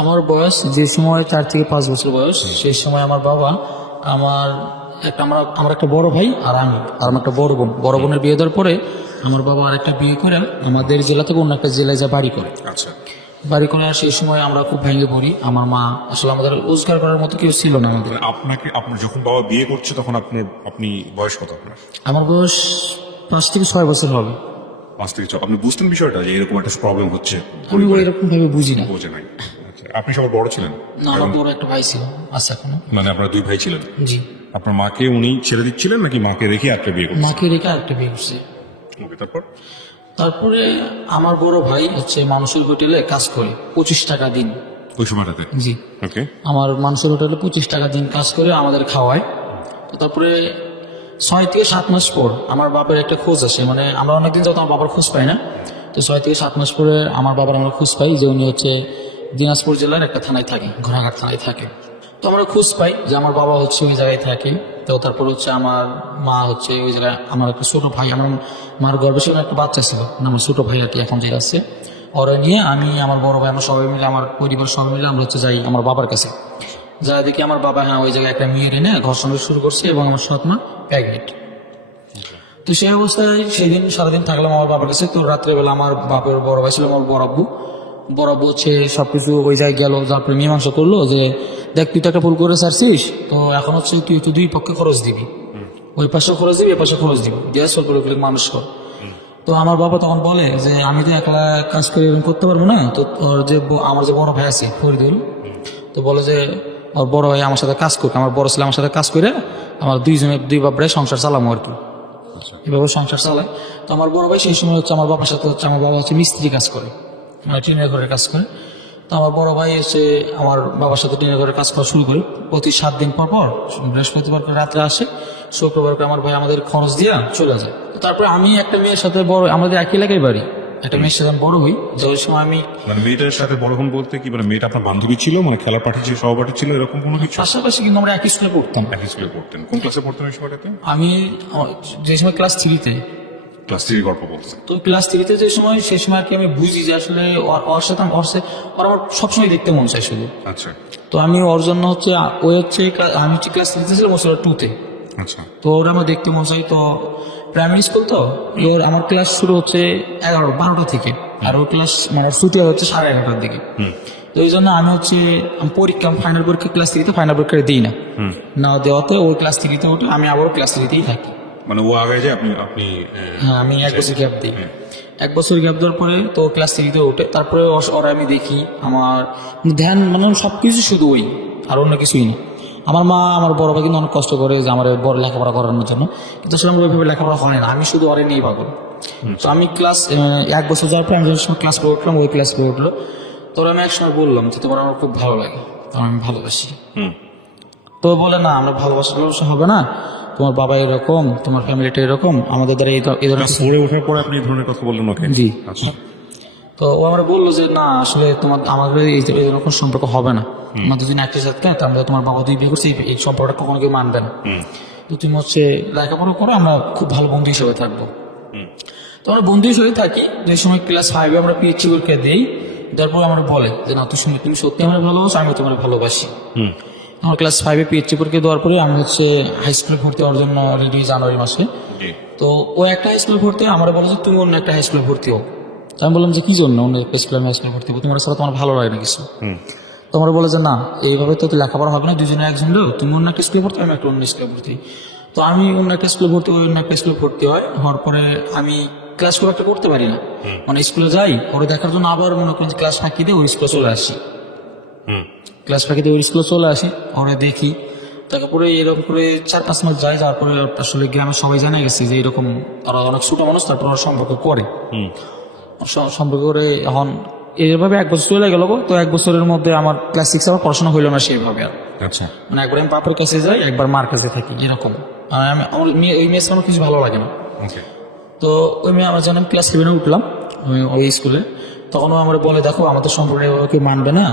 আমার বয়স যে সময় 4 থেকে 5 বছর বয়স, সেই সময় আমার বাবা আমার আমার একটা বড় ভাই আর আমি আর আমার একটা বড় বোনের বিয়ে দেওয়ার পরে আমার বাবা আর একটা বিয়ে করে আমাদের জেলা থেকে অন্য একটা জেলায় যা বাড়ি করে। আচ্ছা, বাড়ি করে আর সেই সময় আমরা খুব ভেঙে পড়ি। আমার মা আসলে আমাদের রোজগার করার মতো কেউ ছিল না আমাদের। আপনার যখন বাবা বিয়ে করছে তখন আপনি বয়স কত আপনার? আমার বয়স 5 থেকে 6 বছর হবে। 5 থেকে 6। আপনি বুঝতেন বিষয়টা যে এরকম একটা প্রবলেম হচ্ছে? আমি এরকম ভাবে বুঝি না। বোঝে নাই। আচ্ছা, আপনি সবার বড় ছিলেন? না, আমার বড় একটা ভাই ছিল, আছে এখনো। মানে আপনারা 2 ভাই ছিলেন? জি। আপনার মাকে উনি ছেড়ে দিচ্ছিলেন নাকি মাকে রেখে একটা বিয়ে করছেন? মাকে রেখে আরেকটা বিয়ে করছে। ওকে, তারপর? তারপরে আমার বড় ভাই হচ্ছে মানুষের হোটেলে কাজ করে 25 টাকা দিন। ওই সময়টাতে? জি। ওকে। আমার মানুষের হোটেলে 25 টাকা দিন কাজ করে আমাদের খাওয়ায়। তো তারপরে 6 থেকে 7 মাস পর আমার বাবার একটা খোঁজ আসে, মানে আমরা অনেকদিন যাবত আমার বাবার খোঁজ পাই না। তো 6 থেকে 7 মাস পরে আমার বাবার আমরা খোঁজ পাই যে উনি হচ্ছে দিনাজপুর জেলার একটা থানায় থাকে, ঘোড়াঘাট থানায় থাকে। তো আমরা খোঁজ পাই যে আমার বাবা হচ্ছে ওই জায়গায় থাকে। তো তারপর হচ্ছে আমার মা হচ্ছে ওই জায়গায়, আমার একটা ছোট ভাই, আমার মার গর্ভে ছিল একটা বাচ্চা ছিল, আমার ছোট ভাই আর কি এখন যে আছে, ওরা নিয়ে আমি আমার বড় ভাই আমরা সবাই মিলে, আমার পরিবার সবাই মিলে আমরা হচ্ছে যাই আমার বাবার কাছে। যা দেখি আমার বাবা ওই জায়গায় একটা মেয়ের এনে ঘর্ষণ শুরু করছে এবং আমার সৎ মা প্রেগনেন্ট। তো সেই অবস্থায় সেদিন সারাদিন থাকলাম আমার বাবার কাছে। তো রাত্রেবেলা আমার বাপের বড় ভাই ছিল, আমার বড় আব্বু হচ্ছে সবকিছু ওই জায়গায় গেল, তারপরে মীমাংসা করলো যে দেখ তুই তো একটা ভুল করে ছাড়ছিস, তো এখন হচ্ছে তুই তো 2 পক্ষে খরচ দিবি, ওই পাশে খরচ দিবি এ পাশে খরচ দিবি, দিয়ে সব করে মানুষ কর। তো আমার বাবা তখন বলে যে আমি তো একলা কাজ করে এরকম করতে পারবো না, তো ওর যে আমার যে বড় ভাই আছে ফরিদুল, তো বলে যে ওর বড় ভাই আমার সাথে কাজ করবে, আমার বড় ছেলে আমার সাথে কাজ করে আমার 2 বাপরে সংসার চালামো আর কি, এভাবে সংসার চালায়। তো আমার বড় ভাই সেই সময় হচ্ছে আমার বাবার সাথে হচ্ছে, আমার বাবা হচ্ছে মিস্ত্রি কাজ করে, মানে টিনের ঘরে কাজ করে। তো আমার বড় ভাই এসে আমার বাবার সাথে টিনের ঘরে কাজ করা শুরু করি। প্রতি 7 দিন পর পর বৃহস্পতিবার করে রাত্রে আসে, শুক্রবার করে আমার ভাই আমাদের খরচ দিয়া চলে যায়। তো তারপরে আমি একটা মেয়ের সাথে বড়, আমাদের একই এলাকায় বাড়ি, একটা মেয়ের সাথে আমি বড় হই। যে ওই সময় আমি মানে মেয়েটার সাথে বড় হন বলতে কি, মানে মেয়েটা আপনার বান্ধবী ছিল, মানে খেলার পার্টি ছিল, সহপাঠী ছিল, এরকম কোনো কিছু? পাশাপাশি কিন্তু আমরা একই স্কুলে পড়তাম। একই স্কুলে পড়তেন? কোন ক্লাসে পড়তেন ওই সময়টাতে? আমি যে সময় ক্লাস 3-তে, ক্লাস 3 গল্প বলতেন? তো ক্লাস 3-তে যে সময়, সেই সময় আর কি আমি বুঝি যে আসলে ওর সাথে ওর আমার সবসময় দেখতে মন চাই শুধু। আচ্ছা তো আমি ওর জন্য হচ্ছে, ওই হচ্ছে আমি হচ্ছে ক্লাস 3-তে ছিলাম, ও ছিল 2-তে। আচ্ছা। তো ওরা আমার দেখতে মন চাই। তো প্রাইমারি স্কুল, তো ওর আমার ক্লাস শুরু হচ্ছে 12টা থেকে, আর ওর ক্লাস মানে ছুটি হচ্ছে 11:30টার দিকে। তো এই জন্য আমি হচ্ছে ফাইনাল পরীক্ষা ক্লাস 3-তে ফাইনাল পরীক্ষা দিই না, না দেওয়াতে ওর ক্লাস 3-তে উঠে আমি আবার ক্লাস 3-তেই থাকি। মানে ও আগে যায়, আপনি হ্যাঁ, আমি 1 বছর গ্যাপ দিই। 1 বছর গ্যাপ দেওয়ার পরে তো ক্লাস 3-তে উঠে, তারপরে ওরা আমি দেখি আমার ধ্যান মানে সবকিছু শুধু ওই, আর অন্য কিছুই না। আমার মা আমার বড় ভাই কিন্তু অনেক কষ্ট করে যে আমার বড় লেখাপড়া করানোর জন্য, কিন্তু আসলে আমার ওইভাবে লেখাপড়া হয় না, আমি শুধু ওরে নিয়েই পাগল। তো আমি ক্লাস 1 বছর যাওয়ার পরে আমি যে সময় ক্লাস 4 উঠলাম, ওই ক্লাস 4 উঠলো, তো আমি একসময় বললাম যে তোমার আমার খুব ভালো লাগে, তো আমি ভালোবাসি। তো বলে না, আমরা ভালোবাসা হবে না, তোমার বাবা এরকম, তোমার ফ্যামিলিটা এরকম, আমাদের দ্বারা এই ধরনের। পড়ে ওঠার পর আপনি এই ধরনের কথা বললেন ওকে? জি। আচ্ছা। তো ও আমরা বললো যে না আসলে আমাদের এই রকম সম্পর্ক হবে না, আমরা দুদিন একই সাথে, আমরা তোমার বাবা 2 বিয়ে করছি, এই সম্পর্কটা কখনো কেউ মানবে না। তো তুমি হচ্ছে লেখাপড়া করো, আমরা খুব ভালো বন্ধু হিসেবে থাকবো। তো আমরা বন্ধু হিসেবে থাকি। যে সময় ক্লাস 5-এ আমরা পিএইচডি পরীক্ষা দিই, তারপর আমরা বলে যে না তুমি সত্যি আমার ভালোবাসো, আমি তোমার ভালোবাসি। আমার ক্লাস 5-এ পিএইচডি পরীক্ষা দেওয়ার পরে আমি হচ্ছে হাই স্কুলে ভর্তি হওয়ার জন্য রেডি, জানুয়ারি মাসে। তো ও একটা হাই স্কুলে ভর্তি, আমরা বলো যে তুমি অন্য একটা হাই স্কুলে ভর্তি হও। তো আমি বললাম যে কি জন্য অন্য একটা স্কুলে আমি হাই স্কুলে ভর্তি হবো, তোমার সাথে তোমার ভালো লাগে না কিছু? তো আমরা বলে যে না, এইভাবে তো লেখাপড়া হবে না, দুজনে একজন লোক, তুমি অন্য একটা স্কুলে ভর্তি, আমি একটা অন্য স্কুলে ভর্তি। তো আমি অন্য একটা স্কুলে ভর্তি হই, অন্য একটা স্কুলে ভর্তি হয়। হওয়ার পরে আমি ক্লাস খুব একটা করতে পারি না, মানে স্কুলে যাই ওরা দেখার জন্য, আবার মনে করেন যে ক্লাস ফাঁকি দিয়ে ওই স্কুলে চলে আসি, ক্লাস ফাঁকি দিয়ে ওই স্কুলে চলে আসি, ওরা দেখি। তারপরে এরকম করে 4-5 মাস যায়, যাওয়ার পরে আসলে গ্রামের সবাই জানা গেছে যে এরকম ওরা অনেক ছোট মানুষ, তারপর ওরা সম্পর্ক করে। এখন এইভাবে 1 বছর চলে গেল। তো 1 বছরের মধ্যে আমার ক্লাস 6 আমার পড়াশোনা হইলো না সেইভাবে আর। আচ্ছা। মানে একবার আমি বাপের কাছে যাই, একবার মার কাছে থাকি, এরকম। আমার ওই মেয়ে আমার কিছু ভালো লাগে না। তো ওই মেয়ে আমার জানাম ক্লাস 7-এ উঠলাম ওই স্কুলে, তখন ও আমার বলে দেখো আমাদের সম্পর্কে কেউ মানবে না,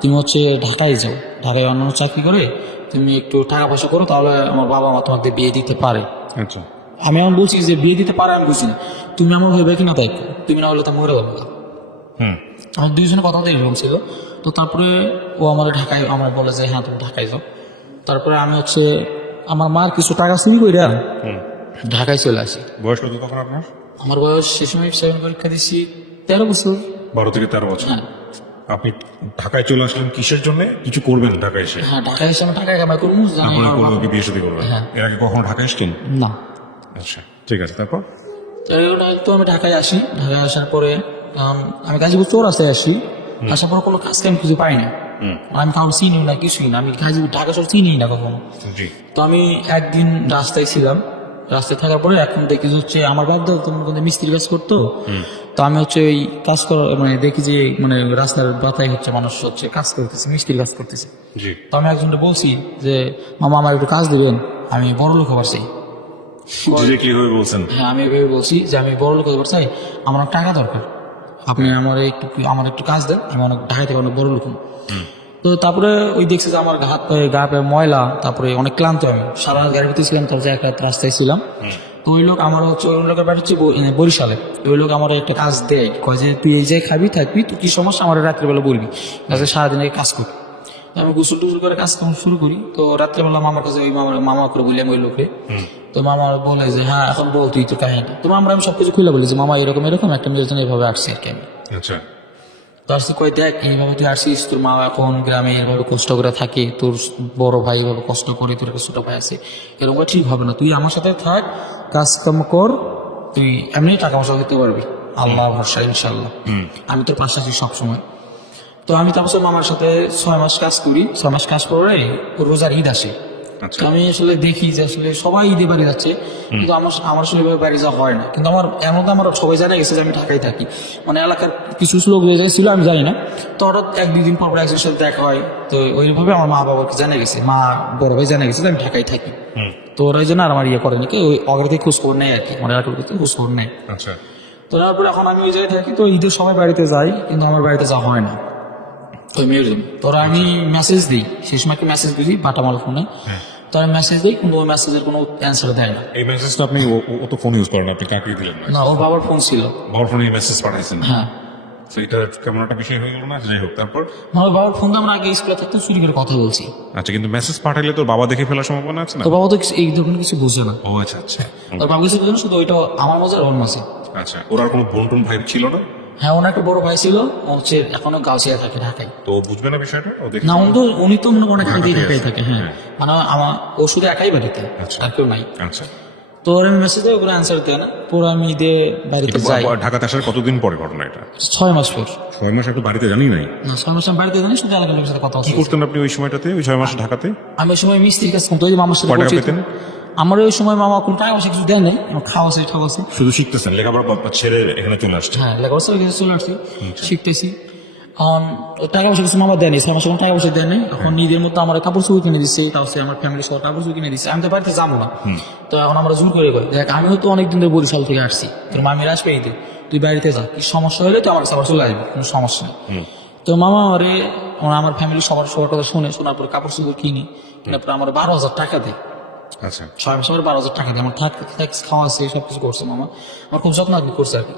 তুমি হচ্ছে ঢাকায় যাও, ঢাকায় অন্য চাকরি করে তুমি একটু টাকা পয়সা করো, তাহলে আমার বাবা মা তোমাকে বিয়ে দিতে পারে। আচ্ছা। আমি এমন বলছি যে বিয়ে দিতে পারে, আমি বুঝি না, তুমি আমার হইবে কিনা তাই, তুমি না হলে তো মরে যাবো। আমার 2 জনের কথা তো এরকম ছিল। তো তো তারপরে ও আমার ঢাকায় আমার বলে যে হ্যাঁ তুমি ঢাকায় যাও। তারপরে আমি হচ্ছে আমার মার কিছু টাকা চুরি করে ঢাকায় চলে আসি। বয়স কত তখন আপনার? আমার বয়স সে সময় 7 পরীক্ষা দিচ্ছি 13 বছর। 12 থেকে 13 বছর। হ্যাঁ আপনি ঢাকায় চলে আসলেন কিসের জন্য? কিছু করবেন ঢাকায় এসে? হ্যাঁ, ঢাকায় এসে আমি টাকা কামাই করবো জানি তারপরে আমার করবো বাবা- কি বিয়ে শাদী করবেন? হ্যাঁ। এর আগে কখনো ঢাকায় এসছেন? না। আচ্ছা ঠিক আছে, তারপর? তো আমি ঢাকায় আসি, ঢাকায় আসার পরে আমি গাজীপুর চৌরাস্তায় আসি। আসার পর কোনো কাজকে আমি খুঁজে পাই না। আমি কারণ চিনি না, কিছুই না, আমি গাজীপুর ঢাকা শহর চিনি না কখনো। জি। তো আমি একদিন রাস্তায় ছিলাম, রাস্তায় থাকার পরে এখন দেখি যে হচ্ছে আমার বাপ দাও তুমি কোনো মিস্ত্রি কাজ করতো। তো আমি হচ্ছে ওই কাজ করা মানে দেখি যে মানে রাস্তার বাতায় হচ্ছে মানুষ হচ্ছে কাজ করতেছে, মিস্ত্রি কাজ করতেছে। জি। তো আমি একজনকে বলছি যে মামা আমার একটু কাজ দিবেন, আমি বড় লোক হবার চাই। ডিরেক্টলি হয়ে বলছেন? হ্যাঁ, আমি এভাবে বলছি যে আমি বড় লোক হবার চাই, আমার অনেক টাকা দরকার, আপনি আমার একটু কাজ দেন, আমি অনেক ঢাকা থেকে অনেক বড় লোক হই। তো তারপরে ওই দেখছে যে আমার হাত পায়ে গা পায়ে ময়লা, তারপরে অনেক ক্লান্ত, আমি সারা রাত গাড়িতে ছিলাম, তারপরে এক রাত রাস্তায় ছিলাম। তো ওই লোক আমার হচ্ছে ওই লোকের বাড়ি হচ্ছে বরিশালে। ওই লোক আমার একটা কাজ দেয়, কয় যে তুই এই যে খাবি থাকবি, তুই কি সমস্যা আমার রাত্রিবেলা বলবি, কাজে সারাদিন এই কাজ করি। তো আমি গোসল টুসল করে কাজ কাম শুরু করি। তো রাত্রেবেলা মামার কাছে ওই মামা করে বলি আমি ওই লোকে। তো মামা বলে যে হ্যাঁ এখন বল তুই তো কাহিনী। তো আমি সবকিছু খুলে বলি যে মামা এরকম এরকম একটা মেয়ের জন্য এভাবে আসছি আর কি আমি। আচ্ছা। তো আসতে কই দেখ এইভাবে তুই আসছিস, তোর মা এখন গ্রামে এভাবে কষ্ট করে থাকে, তোর বড় ভাই এভাবে কষ্ট করে, তোর একটা ছোট ভাই আছে, এরকম ঠিক হবে না, তুই আমার সাথে থাক, কাজ কাম কর, তুই এমনি টাকা পয়সা দিতে পারবি, আল্লাহ ভরসা ইনশাল্লাহ, আমি তোর পাশে আছি সবসময়। তো আমি তারপর মামার সাথে 6 মাস কাজ করি। 6 মাস কাজ করে রোজার ঈদ আসে। আচ্ছা। তো আমি আসলে দেখি যে আসলে সবাই ঈদে বাড়ি যাচ্ছে, কিন্তু আমার আসলে এভাবে বাড়ি যাওয়া হয় না। কিন্তু এমন তো আমার সবাই জানা গেছে যে আমি ঢাকায় থাকি, মানে এলাকার কিছু লোক ছিল আমি জানি না। তো হঠাৎ 1-2 দিন পর একজনের সাথে দেখা হয়। তো ওইভাবে আমার মা বাবাকে জানা গেছে, মা বড় ভাই জানা গেছে যে আমি ঢাকায় থাকি। তো ওরা এই জন্য আর আমার ইয়ে করে নাকি ওই অগ্র থেকে খোঁজ খবর নেয় আর কি, আমার এলাকার খোঁজ খবর নেয়। আচ্ছা। তো তারপরে এখন আমি ওই জায়গায় থাকি, তো ঈদের সময় বাড়িতে যাই, কিন্তু আমার বাড়িতে যাওয়া হয় না ওই মেয়ের জন্য। তোরা আমি মেসেজ দিই, সেই সময় একটা মেসেজ দিই বাটামাল ফোনে, তো আমি মেসেজ দিই, কিন্তু ওই মেসেজের কোনো অ্যান্সার দেয় না। এই মেসেজটা আপনি ও তো ফোন ইউজ করেন, আপনি কাকে দিলেন? না, ওর বাবার ফোন ছিল। বাবার ফোনে মেসেজ পাঠাইছেন? হ্যাঁ। তো এটা কেমন একটা বিষয় হয়ে গেল না? যাই হোক, তারপর? আমার বাবার ফোন তো আমরা আগে স্কুলে থাকতে চুরি করে কথা বলছি। আচ্ছা, কিন্তু মেসেজ পাঠাইলে তোর বাবা দেখে ফেলার সম্ভাবনা আছে না? তোর বাবা তো এই ধরনের কিছু বুঝে না। ও আচ্ছা আচ্ছা। তোর বাবা কিছু বুঝে না, শুধু ওইটা আমার মজার ওর মাঝে। আচ্ছা, ওর আর কোনো বোন টোন ভাই ছিল না? হ্যাঁ, ওনার একটা বড় ভাই ছিল, ও হচ্ছে এখনো গাছিয়া থাকে ঢাকায়। তো ও বুঝবে না বিষয়টা? ও দেখে না, উনি তো মনে অনেক আগেই ঢাকাতেই ঢাকায় আছে। থাকে। হ্যাঁ, মানে ও শুধু একাই বাড়িতে, আচ্ছা। আর কেউ নাই। আচ্ছা। তো ওর আমি মেসেজ দেয়, ওগুলো অ্যান্সার দেয় না। পুরো আমি ঈদে বাড়িতে যাই ঢাকাতে আসার কতদিন পরে ঘটনা এটা? 6 মাস পর। 6 মাস একটু বাড়িতে জানি নাই? না, 6 মাস আমি বাড়িতে জানি, শুধু এলাকার লোকের সাথে কথা কি বলছি। করতেন আপনি ওই সময়টাতে, ওই 6 মাস ঢাকাতে? আমি ওই সময় মিস্ত্রির কাজ করতে, ওই যে মামার সাথে কয় টাকা পরিচিত। পেতেন? আমার ওই সময় মামা কোনো টাকা পয়সা কিছু দেয় নাই, আমার খাওয়া আছে ঠাওয়া আছে। শুধু শিখতেছেন, লেখাপড়া ছেড়ে এখানে চলে আসছে? হ্যাঁ, লেখাপড়া চলে আসছি, শিখতেছি। টাকা পয়সা কিছু মামা দেয়নি, 6 মাস কোনো টাকা পয়সা দেয় নাই। এখন নিজের মতো আমার কাপড় চোপড় কিনে দিচ্ছে, তাও সে আমার ফ্যামিলি সহ কাপড় চোপড় কিনে দিচ্ছে। আমি তো বাড়িতে যাবো না, তো এখন আমরা জোর করে করি, দেখ আমিও তো অনেকদিন ধরে বরিশাল থেকে আসছি, তোর মামির আসবে ঈদে, তুই বাড়িতে যা, কি সমস্যা হলে তুই আমার কাছে আবার চলে আসবি, কোনো সমস্যা নেই। তো মামা আমার ফ্যামিলি সবার কথা শোনার পরে কাপড় চোপড় কিনি, কেনার পরে আমার 12,000 টাকা দেয়। আচ্ছা। 6 মাস পরে 12,000 টাকা দেয়। আমার ট্যাক্স খাওয়া আছে, সব কিছু করছে মামা, আমার খুব যত্ন আগে করছে আর কি।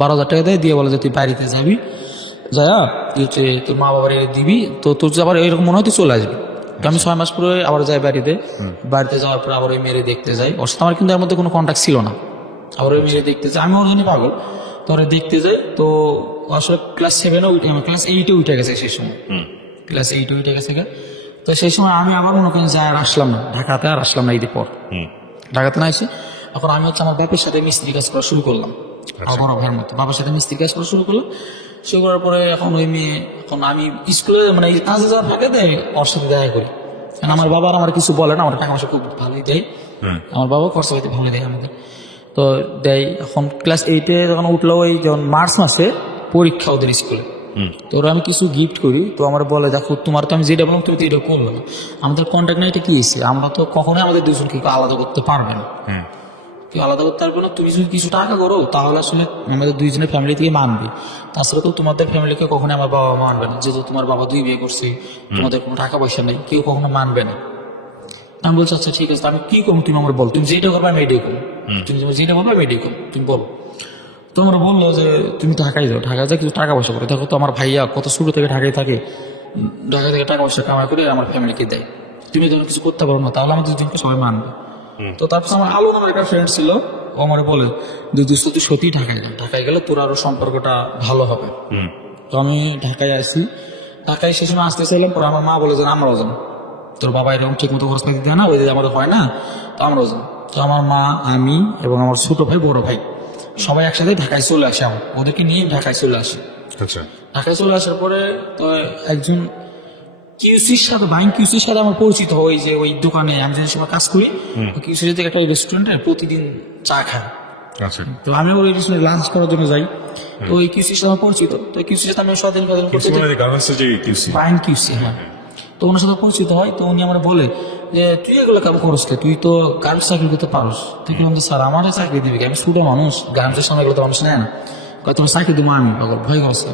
12,000 টাকা দেয়, দিয়ে বলে যে তুই বাড়িতে যাবি, যায়া তুই হচ্ছে তোর মা বাবার দিবি, তো তোর আবার এরকম মনে হয় তুই চলে আসবি। তো আমি 6 মাস পরে আবার যাই বাড়িতে যাওয়ার পর আবার ওই মেরে দেখতে যাই। ওর সাথে আমার কিন্তু এর মধ্যে কোনো কন্ট্যাক্ট ছিল না। আবার ওই মেরে দেখতে যাই, আমি ওর জন্য পাগল। তো ওরা দেখতে যাই, তো আসলে ক্লাস 7-এ ক্লাস 8-এ উঠে গেছে সেই সময়, ক্লাস 8-এ উঠে গেছে। তো সেই সময় আমি আবার মনে করেন যাই আর আসলাম না ঢাকাতে, আর আসলাম না ঈদের পর ঢাকাতে না এসে। এখন আমি হচ্ছে আমার বাপের সাথে মিস্ত্রি কাজ করা শুরু করলাম, আমার বড় ভাইয়ের মতো বাবার সাথে মিস্ত্রি কাজ করা শুরু করলাম। শুরু করার পরে এখন ওই মেয়ে, এখন আমি স্কুলে মানে কাজে যাওয়ার ফাঁকে দেয় ওর সাথে দেখা করি। কারণ আমার বাবা আমার কিছু বলে না, আমার টাকা পয়সা খুব ভালোই দেয়, আমার বাবা খরচা পাইতে ভালো দেয় আমাদের। তো দেয়। এখন ক্লাস 8-এ যখন উঠলো, ওই যখন মার্চ মাসে পরীক্ষা ওদের স্কুলে, তো ওরা আমি কিছু গিফট করি, তো আমার বলে দেখো তোমার তো আমি যেটা বললাম তুমি তো এটা করলো না, আমাদের কন্ট্যাক্ট নাই, এটা কি হয়েছে, আমরা তো কখনোই আমাদের দুজনকে আলাদা করতে পারবে না, কেউ আলাদা করতে পারবে না। তুমি যদি কিছু টাকা করো তাহলে আসলে আমাদের দুইজনের ফ্যামিলি থেকে মানবে, তাছাড়া তো তোমাদের ফ্যামিলিকে কখনোই আমার বাবা মানবে না, যেহেতু তোমার বাবা 2 বিয়ে করছে, তোমাদের কোনো টাকা পয়সা নেই, কেউ কখনো মানবে না। আমি বলছি আচ্ছা ঠিক আছে, আমি কি করবো তুমি আমার বল, তুমি যেটা করবে আমি এটাই করবো, তুমি যেটা বলবে আমি এটাই করবো, তুমি বলো। তোমরা বললো যে তুমি ঢাকায় যাও, ঢাকায় যা কিছু টাকা পয়সা করে দেখো, তো আমার ভাইয়া কত ছোট থেকে ঢাকায় থাকে, ঢাকা থেকে টাকা পয়সা কামাই করে আমার ফ্যামিলিকে দেয়, তুমি যখন কিছু করতে পারো না তাহলে আমাদের দুজনকে সবাই মানবে। তো তারপর আমার আলো নামের একটা ফ্রেন্ড ছিল, ও আমার বলে যে দোস্ত তুই সত্যি ঢাকায় গেলে তোর আরো সম্পর্কটা ভালো হবে। তো আমি ঢাকায় আসি, ঢাকায় সে সময় আসতে চাইলাম, পরে আমার মা বলে যে আমরাও যাবো, তোর বাবা এরকম ঠিক মতো খরচ পাতি দেয় না, ওই যে আমাদের হয় না, তো আমরাও যাবো। তো আমার মা, আমি এবং আমার ছোট ভাই, বড় ভাই সবাই একসাথে ঢাকায় চলে আসে, আমার ওদেরকে নিয়ে ঢাকায় চলে আসে। আচ্ছা, ঢাকায় চলে আসার পরে তো একজন কিউসির সাথে বাইং কিউসির সাথে আমার পরিচিত হয়, যে ওই দোকানে আমি যে সময় কাজ করি কিউসির থেকে একটা রেস্টুরেন্টে প্রতিদিন চা খাই। আচ্ছা, তো আমি ওই রেস্টুরেন্টে লাঞ্চ করার জন্য যাই, তো ওই কিউসির সাথে আমার পরিচিত, তো কিউসির সাথে আমি স্বাধীন করতে গার্মেন্টসের যে QC। বাইং কিউসি, হ্যাঁ। তো ওনার সাথে পরিচিত হয়, তো উনি আমার বলে যে তুই এগুলো কাম করস কে, তুই তো গার্মেন্টস চাকরি করতে পারস। তুই বললাম স্যার আমার চাকরি দিবি কি, আমি ছোট মানুষ, গার্মেন্টসের সামনে এগুলো তো মানুষ নেয় না, তোমার চাকরি দেবো আমি, ভয় করছে।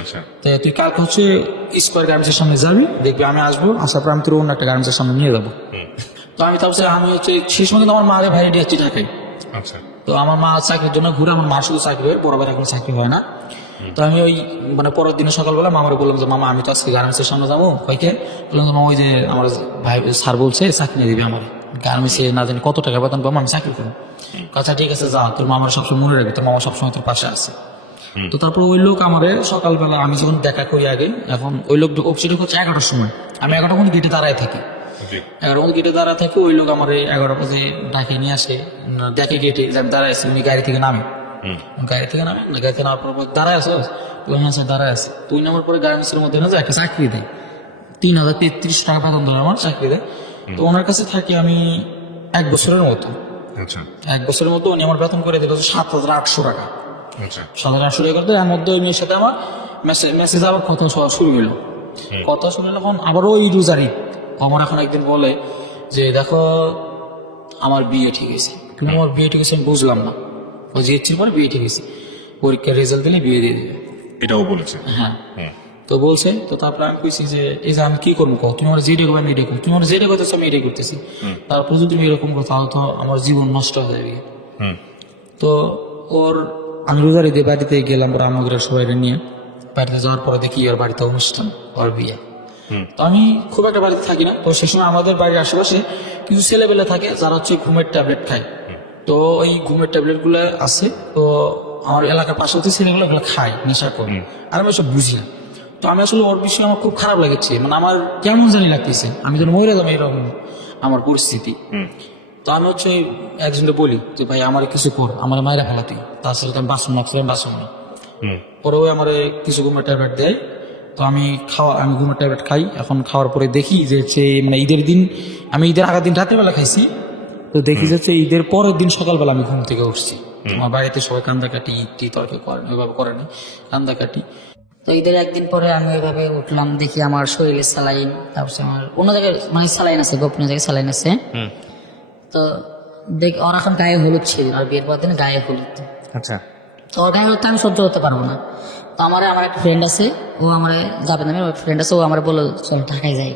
আচ্ছা, তো তুই কালকে হচ্ছে স্কোয়ার গার্মেন্টসের সামনে যাবি, দেখবি আমি আসবো, আসার পর আমি তোর অন্য একটা গার্মেন্টসের সামনে নিয়ে যাবো। তো আমি তারপর আমি হচ্ছে সেই সময় কিন্তু আমার মারে ভাই দিয়েছি ঢাকায়। আচ্ছা, তো আমার মা চাকরির জন্য ঘুরে, আমার মা শুধু চাকরি হয়, বড় ভাই এখন চাকরি হয় না। তো আমি ওই মানে পরের দিনে সকালবেলা মামারে বললাম যে মামা আমি তো আজকে গার্মেন্টসের সামনে যাবো, কয়েকে বললাম যে মামা ওই যে আমার ভাই স্যার বলছে চাকরি দিবি আমার গার্মেন্টসে, না জানি কত টাকা বেতন পাবো, আমি চাকরি করবো। আচ্ছা ঠিক আছে যা, তোর মামার সবসময় মনে রাখবি, তোর মামা সবসময় তোর পাশে আছে। তো তারপর ওই লোক আমারে সকালবেলা আমি যখন দেখা করি আগে, এখন ওই লোক অফিসে হচ্ছে 11টার সময়, আমি 11টার মধ্যে গেটে দাঁড়ায় থাকি, 11টার মধ্যে গেটে দাঁড়ায় থাকি, ওই লোক আমার 11 বাজে ডাকে নিয়ে আসে, দেখে গেটে যে আমি দাঁড়ায় আছি, উনি গাড়ি থেকে নামে, গাড়ি থেকে নামে না, গাড়ি থেকে নামার পর দাঁড়ায় আসো, দাঁড়ায় আছে, তুই নামার পরে গার্মেন্টসের মধ্যে না যে একটা চাকরি দেয়, 3033 টাকা বেতন ধরে আমার চাকরি দেয়। তো ওনার কাছে থাকি আমি 1 বছরের মতো। আচ্ছা, 1 বছরের মতো উনি আমার বেতন করে দিল 7,800 টাকা। আচ্ছা, 7,800 টাকা করতে, এর মধ্যে ওই মেয়ের সাথে আমার মেসেজ আবার কথা শুরু হলো, কথা শুনে যখন আবার ওই রোজারি আমার এখন একদিন বলে যে দেখো আমার বিয়ে ঠিক আছে, কিন্তু আমার বিয়ে ঠিক আছে আমি বুঝলাম না, ও জিএসসির পরে বিয়ে ঠিক আছে, পরীক্ষার রেজাল্ট দিলে বিয়ে দিয়ে দেবে। এটাও বলেছে। হ্যাঁ, তো বলছে, তো তারপরে আমি কইছি যে এই যে আমি কি করবো কও, তুমি আমার যেটা করবে আমি এটাই করবো, তুমি আমার যেটা করতেছো আমি এটাই করতেছি, তারপরে যদি তুমি এরকম করো তাহলে তো আমার জীবন নষ্ট হয়ে যাবে। তো ওর আমি রোজারি দিয়ে বাড়িতে গেলাম, রামনগরের সবাই নিয়ে বাড়িতে যাওয়ার পরে দেখি ওর বাড়িতে অনুষ্ঠান, ওর বিয়ে। তো আমি খুব একটা বাড়িতে থাকি না, তো সেই সময় আমাদের বাড়ির আশেপাশে কিছু ছেলেবেলে থাকে যারা হচ্ছে ঘুমের ট্যাবলেট খায়, তো ওই ঘুমের ট্যাবলেট গুলো আছে, তো আমার এলাকার পাশাপাশি ছেলেগুলো ওগুলো খায়, নেশা করে, আর আমি এসব বুঝি না। তো আমি আসলে ওর বিষয়ে আমার খুব খারাপ লাগছে, মানে আমার কেমন জানি লাগতেছে, আমি যেন মরে যাবো এরকম আমার পরিস্থিতি। তো আমি হচ্ছে একজনকে বলি যে ভাই আমার কিছু কর, আমার মায়েরা ফেলা তুই, তাছাড়া তো আমি বাসন না খেলাম, বাসন না। পরে ওই আমার কিছু ঘুমের ট্যাবলেট দেয়, তো আমি ঘুমের ট্যাবলেট খাই। এখন খাওয়ার পরে দেখি যে মানে ঈদের দিন, আমি ঈদের আগের দিন রাতের বেলা খাইছি, তো দেখি যাচ্ছে ঈদের পরের দিন সকালবেলা আমি ঘুম থেকে উঠছি, আমার বাড়িতে সবাই কান্দাকাটি ইটি তর্ক করেন, ওইভাবে করেনি, কান্দাকাটি। তো ঈদের একদিন পরে আমি ওইভাবে উঠলাম, দেখি আমার শরীরে স্যালাইন, তারপর আমার অন্য জায়গায় মানে স্যালাইন আছে, গোপনীয় জায়গায় স্যালাইন আছে। তো দেখ ওর এখন গায়ে হলুদ ছিল, আর বিয়ের পর দিন গায়ে হলুদ। আচ্ছা, তো ওর গায়ে হলুদ আমি সহ্য করতে পারবো না। তো আমার একটা ফ্রেন্ড আছে, ও আমার যাবে না, ফ্রেন্ড আছে, ও আমার বললো চল ঢাকায় যাই।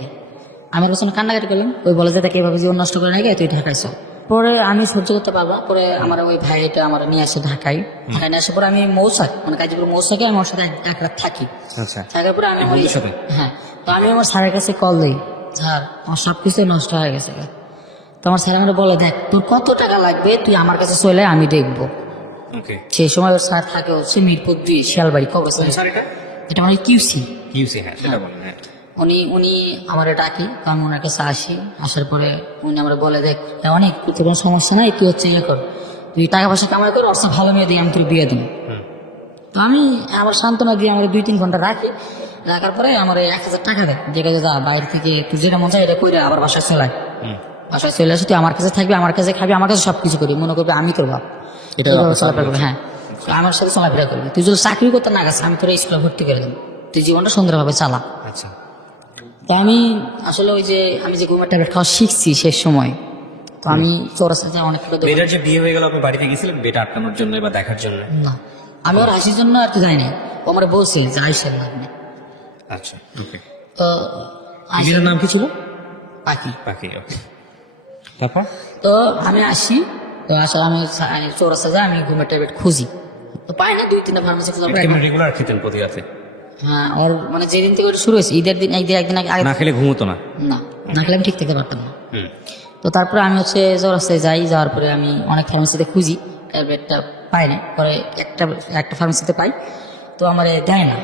আমি ওর সঙ্গে কান্নাকাটি করলাম, ওই বলে যে তাকে এভাবে জীবন নষ্ট করে না গিয়ে তুই ঢাকায় চল। পরে আমি সহ্য করতে পারবো না, পরে আমার ওই ভাইটা আমার নিয়ে আসে ঢাকায় নিয়ে আসার পরে আমি মৌসাক মানে গাজীপুর মৌসাকে আমি ওর সাথে এক রাত থাকি। আচ্ছা, থাকার পরে আমি হ্যাঁ, তো আমি আমার স্যারের কাছে কল দিই, স্যার আমার সব কিছুই নষ্ট হয়ে গেছে। তো আমার স্যার আমার বলে দেখ তোর কত টাকা লাগবে তুই আমার কাছে চলে আমি দেখবো। সেই সময় ওর স্যার থাকে হচ্ছে মিরপুর 2 শিয়ালবাড়ি কবরস্থান, এটা মানে কিউসি। উনি আমার ডাকি, তো আমি ওনার কাছে আসি, আসার পরে উনি আমার বলে দেখ অনেক কোনো সমস্যা নাই, তুই হচ্ছে ইয়ে কর, তুই টাকা পয়সা কামাই কর, ওর ভালো মেয়ে দিয়ে আমি তোর বিয়ে দিই। তো আমি আমার সান্ত্বনা দিয়ে আমার 2-3 ঘন্টা রাখি, রাখার পরে আমার 1000 টাকা দেয়, যে কাজে যা বাইরে থেকে তুই যেটা মন চায় এটা করে আবার বাসায় চলায়, বাসায় চলে আসি, তুই আমার কাছে থাকবি, আমার কাছে খাবি, আমার কাছে সবকিছু করি, মনে করবি আমি তোর বাপ, এটা চলাফেরা করবি। হ্যাঁ, আমার সাথে চলাফেরা করবি, তুই যদি চাকরি করতে না গেছে আমি তোর স্কুলে ভর্তি করে দেবো, তুই জীবনটা সুন্দরভাবে চালা। আচ্ছা, তো আমি আসলে ওই যে আমি যে ঘুমের ট্যাবলেট খাওয়া শিখছি শেষ সময়, তো আমি চৌরাস্তাতে অনেক মেয়েটার যে বিয়ে হয়ে গেল আপনি বাড়িতে গেছিলেন বিয়েটা আটকানোর জন্য বা দেখার জন্য? না, আমি ওর হাসির জন্য আর কি যাইনি, ও আমার বলছিল যে আইসেন লাগবে। আচ্ছা, ওকে। তো মেয়েটার নাম কি ছিল? পাখি। পাখি, ওকে। তারপর তো আমি আসি, তো আসলে আমি চৌরাস্তা যাই, আমি ঘুমের ট্যাবলেট খুঁজি, তো পাই না, 2-3টা ফার্মেসি খোঁজার পরে রেগুলার খেতেন প্রতি রাতে? হ্যাঁ, ওর মানে যেদিন থেকে ওটা শুরু হয়েছে ঈদের দিন একদিন আগে না খেলে ঘুমতো না? না না খেলে আমি ঠিক থাকতে পারতাম না। হুম। তো তারপরে আমি হচ্ছে চৌরাস্তায় যাই, যাওয়ার পরে আমি অনেক ফার্মেসিতে খুঁজি, ট্যাবলেটটা পাই না। পরে একটা ফার্মেসিতে পাই, তো আমার দেয় না।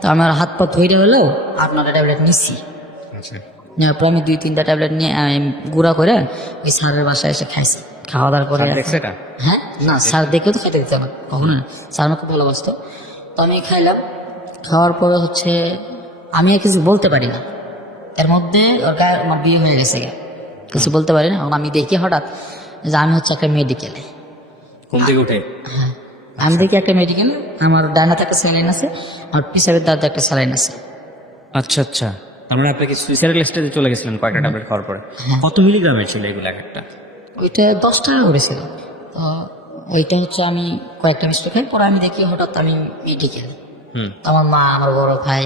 তো আমার হাত পা ধৈর্য হলেও 8-9টা ট্যাবলেট নিচ্ছি। আচ্ছা নেওয়ার পর আমি 2-3টা ট্যাবলেট নিয়ে গুঁড়া করে ওই স্যারের বাসায় এসে খাইছি। খাওয়া দাওয়ার পরে স্যার দেখছে এটা? হ্যাঁ, না স্যার দেখেও তো খেতে দিত না কখনো না। স্যার আমাকে ভালোবাসতো। তো আমি খাইলাম, খাওয়ার পরে হচ্ছে আমি আর কিছু বলতে পারি না। এর মধ্যে ওর গায়ে আমার বিয়ে হয়ে গেছে গা, কিছু বলতে পারি না। এখন আমি দেখি হঠাৎ যে আমি হচ্ছে একটা মেডিকেলে, ঘুম থেকে উঠে? হ্যাঁ আমি দেখি একটা মেডিকেলে আমার ডানাতে একটা স্যালাইন আছে, আমার পিছাবের দাঁতে একটা স্যালাইন আছে। আচ্ছা আচ্ছা, তার মানে আপনি কি সুইসাইডাল স্টেজে চলে গেছিলেন কয়েকটা ট্যাবলেট খাওয়ার পরে? কত মিলিগ্রামের ছিল এগুলো এক একটা? ওইটা 10 টাকা করেছিল। তো ওইটা হচ্ছে আমি কয়েকটা মিষ্টি খাই, পরে আমি দেখি হঠাৎ আমি মেডিকেল। হুম। তো আমার মা, আমার বড় ভাই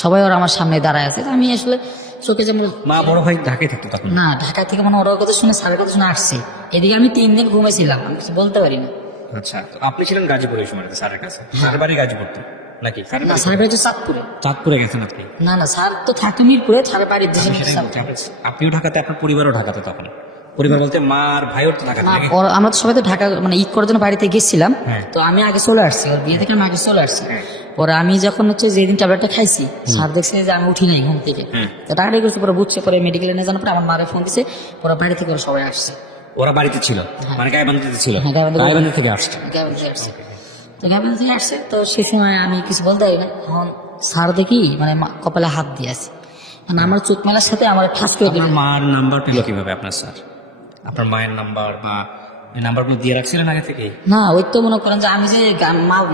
সবাই ওরা আমার সামনে দাঁড়ায় আছে। তো আমি আসলে চোখে যেমন মা বড় ভাই ঢাকায় থাকতো তখন? না, ঢাকা থেকে মানে ওর কথা শুনে, স্যারের কথা শুনে আসছি। এদিকে আমি 3 দিন ঘুমেছিলাম, আমি কিছু বলতে পারি না। আচ্ছা, তো আপনি ছিলেন গাজীপুরে ওই সময় স্যারের কাছে? স্যারের বাড়ি গাজীপুর তো নাকি? না, স্যারের বাড়ি তো চাঁদপুরে। চাঁদপুরে গেছেন আপনি? না না, স্যার তো থাকে মিরপুরে, স্যারের বাড়ির দেশে। সেটাই বলছি, আপনিও ঢাকাতে, আপনার পরিবারও ঢাকাতে তখন? পরিবার বলতে মা আর ভাইও তো ঢাকাতে না, নাকি? আমরা তো সবাই তো ঢাকা মানে ঈদ করার জন্য বাড়িতে গেছিলাম। হ্যাঁ। তো আমি আগে চলে আসছি, ওর বিয়ে থেকে আমি আগে চলে আসছি। পরে আমি যখন হচ্ছে যেদিন ট্যাবলেটটা খাইছি, স্যার দেখছে যে আমি উঠি নাই ঘুম থেকে। তো টাকাটাই করছে, পরে বুঝছে, পরে মেডিকেলে নিয়ে জানার পরে আমার মারে ফোন দিছে, পরে বাড়ি থেকে ওরা সবাই আসছে। ওরা বাড়িতে ছিল মানে গাইবান্ধাতে ছিল? হ্যাঁ, গাইবান্ধা। গাইবান্ধা থেকে আসছে। গাইবান্ধা থেকে আসছে। তো গাইবান্ধা থেকে আসছে, তো সেই সময় আমি কিছু বলতে পারি না। এখন স্যার দেখি মানে কপালে হাত দিয়ে আছে, মানে আমার চোখ মেলার সাথে আমার ঠাস করে দিল। আপনার মার নাম্বার পেল কিভাবে আপনার স্যার? আপনার মায়ের নাম্বার বা এই নাম্বারগুলো দিয়ে রাখছিলেন আগে থেকে? না, ওই তো মনে করেন যে আমি যে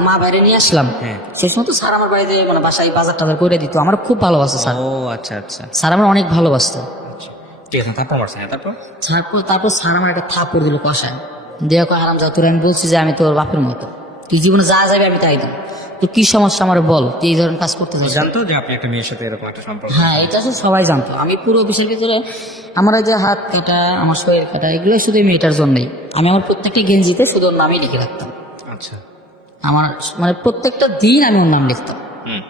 মা বাইরে নিয়ে আসলাম, হ্যাঁ। সেই সময় তো স্যার আমার বাড়িতে মানে বাসায় বাজার টাজার করে দিত। আমার খুব ভালোবাসতো স্যার। ও আচ্ছা আচ্ছা স্যার আমার অনেক ভালোবাসতো। আচ্ছা, ঠিক আছে। তারপর মারছেন? তারপর? তারপর স্যার আমার একটা থাপ্পড় দিল কষায়, দেয়া কয় হারাম যা, তোর আমি বলছি যে আমি তোর বাপের মতো, তুই জীবনে যা যাবে আমি তাই দেবো, তো কি সমস্যা আমার বল, তুই এই ধরনের কাজ করতে চাস? জানতো যে আপনি একটা মেয়ের সাথে এরকম একটা সম্পর্ক? হ্যাঁ, এটা আসলে সবাই জানতো। আমি পুরো অফিসের ভিতরে আমার এই যে হাত কাটা, আমার শরীর কাটা, এগুলো শুধু এই মেয়েটার জন্যই। আমি আমার প্রত্যেকটা গেঞ্জিতে শুধু ওর নামই লিখে রাখতাম। আচ্ছা। আমার মানে প্রত্যেকটা দিন আমি ওর নাম লিখতাম। হুম।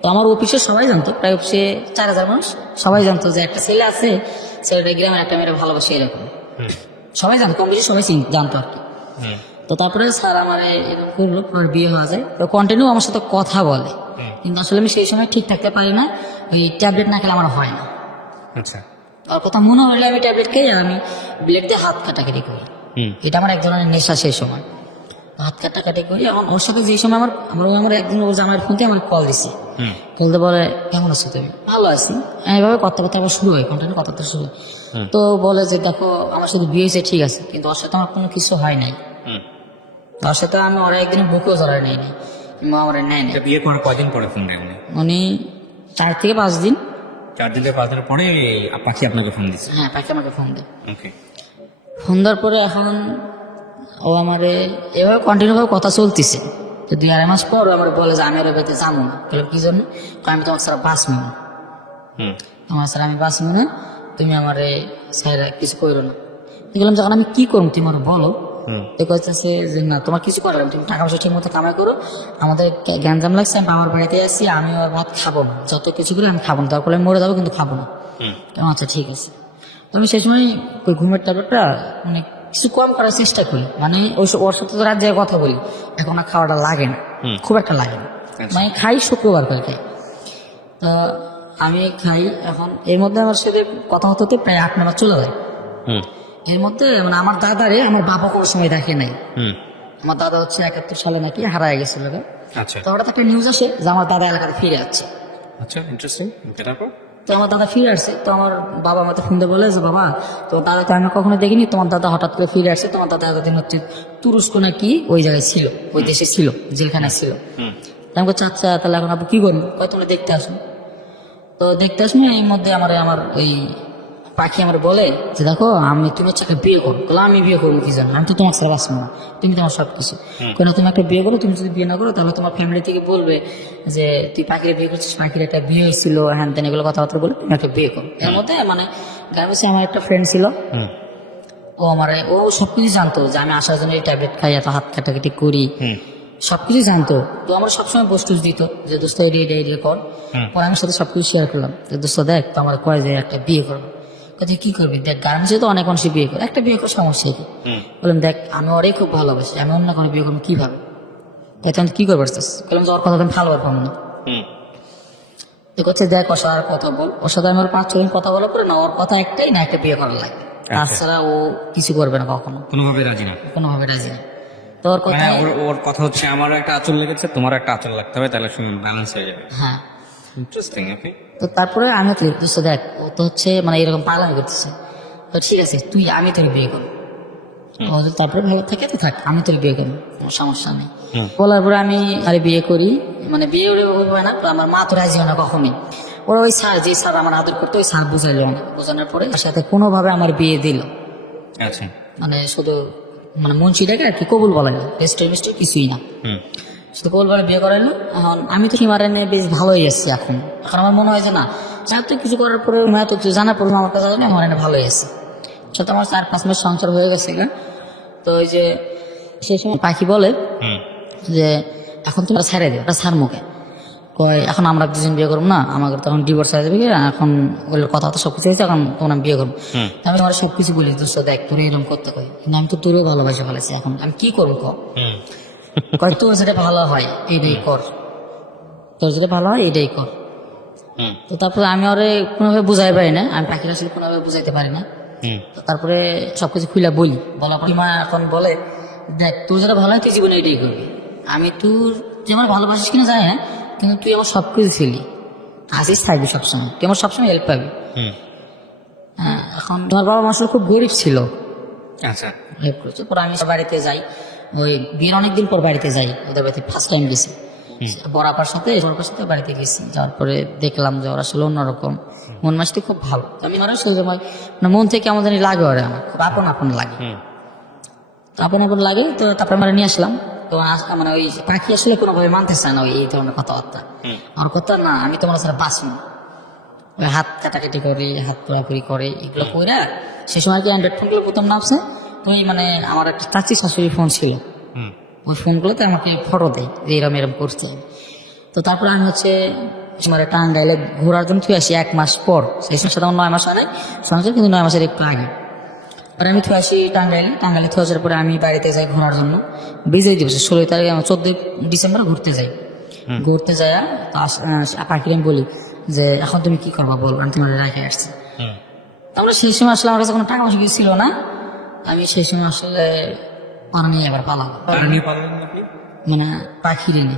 তো আমার অফিসে সবাই জানতো, প্রায় অফিসে 4000 মানুষ, সবাই জানতো যে একটা ছেলে আছে, ছেলেটা গ্রামের একটা মেয়েটা ভালোবাসে, এরকম সবাই জানতো, কম বেশি সবাই জানতো আর কি। হুম। তো তারপরে স্যার আমার এরকম করলো, পরে বিয়ে হওয়া যায়। তো কন্টিনিউ আমার সাথে কথা বলে, কিন্তু আসলে আমি সেই সময় ঠিক থাকতে পারি না, ওই ট্যাবলেট না খেলে আমার হয় না। আচ্ছা। আর কথা মনে হলে আমি ট্যাবলেট খাই, আর আমি ব্লেড দিয়ে হাত কাটাকাটি করি। হুম। এটা আমার এক ধরনের নেশা সেই সময়, হাত কাটাকাটি করি। এখন ওর সাথে যে সময় আমার একদিন ওর জামাইয়ের ফোন থেকে আমার কল দিছি, হুম। বলতে বলে কেমন আছো তুমি? ভালো আছি। এইভাবে কথা আবার শুরু হয়, কন্টিনিউ কথা শুরু হয়। তো বলে যে দেখো আমার সাথে বিয়ে হয়েছে ঠিক আছে, কিন্তু ওর সাথে আমার কোনো কিছু হয় নাই। হুম। তার সাথে আমি ওরা একদিন বুকেও জড়াই নেই নাই, আমার নেয় নাই। এটা বিয়ে করার কয়দিন পরে ফোন দেয় উনি? উনি 4 থেকে 5 দিন। 4 দিন থেকে 5 দিনের পরে পাখি আপনাকে ফোন দিচ্ছে? হ্যাঁ, পাখি আমাকে ফোন দেয়। ওকে। ফোন দেওয়ার পরে এখন ও আমারে এভাবে কন্টিনিউ ভাবে কথা চলতেছে। তো 2-2.5 মাস পর ও আমার বলে যে আমি ওর বাড়িতে যাবো না। বললাম কি জন্য? কয় আমি তোমার ছাড়া বাঁচবো না, হুম। তোমার ছাড়া আমি বাঁচবো না, তুমি আমারে ছাড়া কিছু করো না। দেখলাম যখন আমি কি করবো তুমি আমার বলো। হুম। তো কইতেছে যে না তোমার কিছু করার, তুমি টাকা পয়সা ঠিক মতো কামাই করো, আমাদের গ্যাঞ্জাম লাগছে, আমি বাবার বাড়িতে আসছি, আমি ওর ভাত খাবো না, যত কিছু করে আমি খাবো না, দরকার হলে আমি মরে যাবো কিন্তু খাবো না। হুম। আচ্ছা ঠিক আছে। তো আমি সেই সময় ওই ঘুমের ট্যাবলেটটা মানে কিছু কম করার চেষ্টা করি, মানে ওর সাথে তো রাত জায়গায় কথা বলি, এখন আর খাওয়াটা লাগে না, খুব একটা লাগে না, মানে খাই শুক্রবার করে খাই। তো আমি খাই, এখন এর মধ্যে আমার সাথে কথা হতে হতে প্রায় 8 মাস চলে যায়। হুম। এর মধ্যে মানে আমার দাদারে আমার বাবা কোনো সময় দেখে নাই। হুম। আমার দাদা হচ্ছে 71 সালে নাকি হারায় গেছিল। আচ্ছা তো হঠাৎ একটা নিউজ আসে যে আমার দাদা এলাকাতে ফিরে যাচ্ছে। আচ্ছা, ইন্টারেস্টিং। তারপর? তো আমার দাদা ফিরে আসছে, তো আমার বাবা আমাকে ফোন দিয়ে বলে যে বাবা তোমার দাদা তো আমি কখনো দেখিনি, তোমার দাদা হঠাৎ করে ফিরে আসছে, তোমার দাদা এতদিন হচ্ছে তুরস্ক নাকি ওই জায়গায় ছিল, ওই দেশে ছিল, জেলখানায় ছিল। আমি বলছি আচ্ছা তাহলে এখন আপনি কি করবেন? কয় তোমরা দেখতে আসুন। তো দেখতে আসুন, এর মধ্যে আমার ওই পাখি আমার বলে যে দেখো তুমি হচ্ছে একটা বিয়ে করো। বলে আমি বিয়ে করবো কি জানো, আমি তো তোমার ছাড়া বাঁচবো না, তুমি তোমার সব কিছু। কেন তুমি একটা বিয়ে করো, তুমি যদি বিয়ে না করো তাহলে তোমার ফ্যামিলি থেকে বলবে যে তুই পাখির বিয়ে করছিস, পাখির একটা বিয়ে হয়েছিল, হ্যান তেন এগুলো কথাবার্তা বলে তুমি একটা বিয়ে করো। এর মধ্যে মানে গার্মেন্টসে আমার একটা ফ্রেন্ড ছিল, ও সবকিছু জানতো যে আমি আসার জন্য এই ট্যাবলেট খাই, এত হাত কাটাকাটি করি, সবকিছু জানতো। তো আমার সবসময় পোস্ট দিত যে দোস্ত এডিয়ে কর। পরে আমার সাথে সবকিছু শেয়ার করলাম যে দোস্ত দেখ তো আমার কয় যে একটা বিয়ে করবো। কাজে কি করবি, দেখ গার্মেন্টসে তো অনেক মানুষই বিয়ে করে, একটা বিয়ে করে সমস্যা কি? বললাম দেখ আমি ওরাই খুব ভালোবাসি, আমি অন্য কোনো বিয়ে করবো কিভাবে, তাই তুমি কি করবে? বললাম যে ওর কথা তুমি ভালো পারবো না। তো করছে দেখ ওর সাথে আর কথা বল, ওর সাথে আমি 5-6 দিন কথা বলার পরে না ওর কথা একটাই না একটা বিয়ে করার লাগে, তাছাড়া ও কিছু করবে না কখনো, কোনোভাবে রাজি না। কোনোভাবে রাজি না। তো ওর কথা মানে ওর কথা হচ্ছে আমারও একটা আঁচল লেগেছে, তোমার একটা আঁচল লাগতে হবে, তাহলে ব্যালেন্স হয়ে যাবে। হ্যাঁ। ইন্টারেস্টিং। ওকে। তো তারপরে আমি তো দোস্ত দেখ ও তো হচ্ছে মানে এরকম পালামি করতেছে, তো ঠিক আছে তুই আমি তোর বিয়ে করবো, ও যদি তারপরে ভালো থাকে তো থাক, আমি তোর বিয়ে করবো, কোনো সমস্যা নেই। বলার পরে আমি আরে বিয়ে করি, মানে বিয়ে হয় না, তো আমার মা তো রাজি হয় না কখনই। ওরা ওই স্যার যে স্যার আমার আদর করতো ওই স্যার বুঝাইলো না, বোঝানোর পরে তার সাথে কোনোভাবে আমার বিয়ে দিল, আচ্ছা। মানে শুধু মানে মুন্সিটাকে আর কি কবুল বলে না, রেজিস্টার মিস্টার কিছুই না, শুধু কবুল বলে বিয়ে করাইলো। এখন আমি তো হিমারে নিয়ে বেশ ভালোই আসছি এখন আমার মনে হয় যে না যার তো কিছু করার পরে তো জানার পর আমার কাছে আমার এনে ভালোই আছে। সাথে আমার 4-5 মাস সংসার হয়ে গেছে। তো ওই যে সেই সময় পাখি বলে যে এখন তোমরা ছেড়ে দিও, ওটা ছাড় মুখে কয় এখন আমরা 2 জন বিয়ে করবো না, আমাকে তখন ডিভোর্স হয়ে যাবে, এখন ওগুলোর কথা তো সবকিছু হয়েছে, এখন তখন আমি বিয়ে করবো। আমি আমার সবকিছু বলি দোস্ত দেখ তোর এরকম করতে কই, কিন্তু আমি তো তোরও ভালোবাসা ফেলেছি, এখন আমি কি করবো কয় তোর যেটা ভালো হয় এইটাই কর, তোর যেটা ভালো হয় এইটাই কর। তো তারপরে আমি ওরে কোনোভাবে বুঝাই পারি না, আমি পাখির আসলে কোনোভাবে বুঝাইতে পারি না। তো তারপরে সবকিছু খুলে বলার পর মা এখন বলে দেখ তোর যেটা ভালো হয় তুই জীবনে এটাই করবি, আমি তোর যে আমার ভালোবাসিস কিনা জানি না, কিন্তু তুই আমার সবকিছু ছিলি, আসিস থাকবি সবসময়, তুই আমার সবসময় হেল্প পাবি। হ্যাঁ, এখন তোমার বাবা মা আসলে খুব গরিব ছিল, আচ্ছা। হেল্প করেছে। পরে আমি বাড়িতে যাই, ওই বিয়ের অনেকদিন পর বাড়িতে যাই, ওদের বাড়িতে ফার্স্ট টাইম গেছি বড়াপার সাথে বাড়িতে গেছি। যাওয়ার পরে দেখলাম যে ওরা আসলে অন্যরকম, মন মাসটি খুব ভালো। আমি আরো সেই সময় মানে মন থেকে আমার জানি লাগে, ওরা আমার খুব আপন আপন লাগে, আপন আপন লাগে। তো তারপরে আমরা নিয়ে আসলাম। তো মানে ওই পাখি আসলে কোনোভাবে মানতে চায় না এই ধরনের কথাবার্তা, আমার কথা না আমি তোমার সাথে বাঁচবো, ওই হাত কাটাকাটি করে হাত পোড়াপুরি করে এগুলো করে। সেই সময় কি অ্যান্ড্রয়েড ফোনগুলো প্রথম নামছে, তো ওই মানে আমার একটা চাচি শাশুড়ি ফোন ছিল, ওই ফোনগুলোতে আমাকে ফটো দেয় যে এরম এরম করছে। তো তারপরে আমি হচ্ছে মানে টাঙ্গাইলে ঘোরার জন্য থুয়ে আসি 1 মাস পর, সেই সময় সাধারণ 9 মাস হয় নাই সংসার, কিন্তু 9 মাসের একটু আগে। আর আমি থুয়ে আসি টাঙ্গাইলে থুয়ে আসার পরে আমি বাড়িতে যাই ঘোরার জন্য, বিজয় দিবসে 16 তারিখে 14 ডিসেম্বর ঘুরতে যাই। ঘুরতে যাই পাখির আমি বলি যে এখন তুমি কি করবা বল, আমি তোমার রেখে আসছি। আমরা সেই সময় আসলে আমার কাছে কোনো টাকা পয়সা কিছু ছিল না, আমি সেই সময় আসলে পানা নিয়ে এবার পালাম, মানে পাখির এনে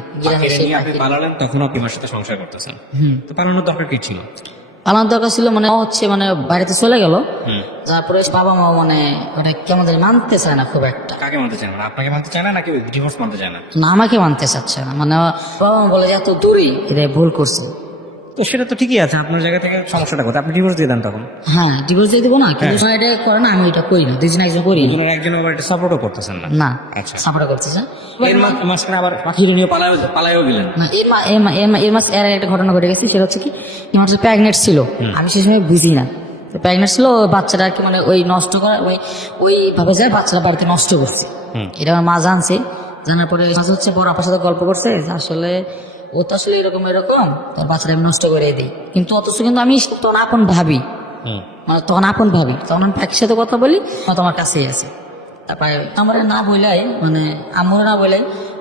আপনি পালালেন, তখন আপনি আমার সাথে সংসার করতেছেন, তো পালানোর দরকার কি ছিল? পালানোর দরকার ছিল মানে হচ্ছে মানে বাড়িতে চলে গেল, তারপরে বাবা মা মানে ওটা কেমন জানি মানতে চায় না খুব একটা। কাকে মানতে চায় না? আপনাকে মানতে চায় না নাকি ডিভোর্স মানতে চায় না? না আমাকে মানতে চাচ্ছে না, মানে বাবা মা বলে যে এত দূরই এটা ভুল করছে। তো সেটা তো ঠিকই আছে, আপনার জায়গা থেকে সমস্যাটা কোথায়? আপনি ডিভোর্স দিয়ে দেন তখন। হ্যাঁ ডিভোর্স দিয়ে দেবো না, কিন্তু এটা করে না, আমি এটা করি না, 2 জন একজন করি দুজনের একজন আবার এটা সাপোর্টও করতেছেন না। না আচ্ছা। সাপোর্ট করতেছে এর মাঝখানে আবার পাখির নিয়ে পালায়ও গেলেন। না। এর একটা ঘটনা ঘটে গেছে, সেটা হচ্ছে কি আমার প্রেগনেন্ট ছিল, আমি সেই সময় বুঝি না প্রেগনেন্ট ছিল, বাচ্চাটা আর কি মানে ওই নষ্ট করে ওইভাবে যায় বাচ্চাটা বাড়িতে নষ্ট করছে, এটা আমার মা জানছে। জানার পরে হচ্ছে বড় আপার সাথে গল্প করছে যে আসলে ও তো আসলে এরকম তার বাচ্চাটা আমি নষ্ট করে দিই, কিন্তু অথচ কিন্তু আমি তখন আপন ভাবি, মানে তখন আপন ভাবি, তখন আমি পাখির সাথে কথা বলি তোমার কাছেই আছে। তারপরে আমার না বললাই মানে আমার না বলে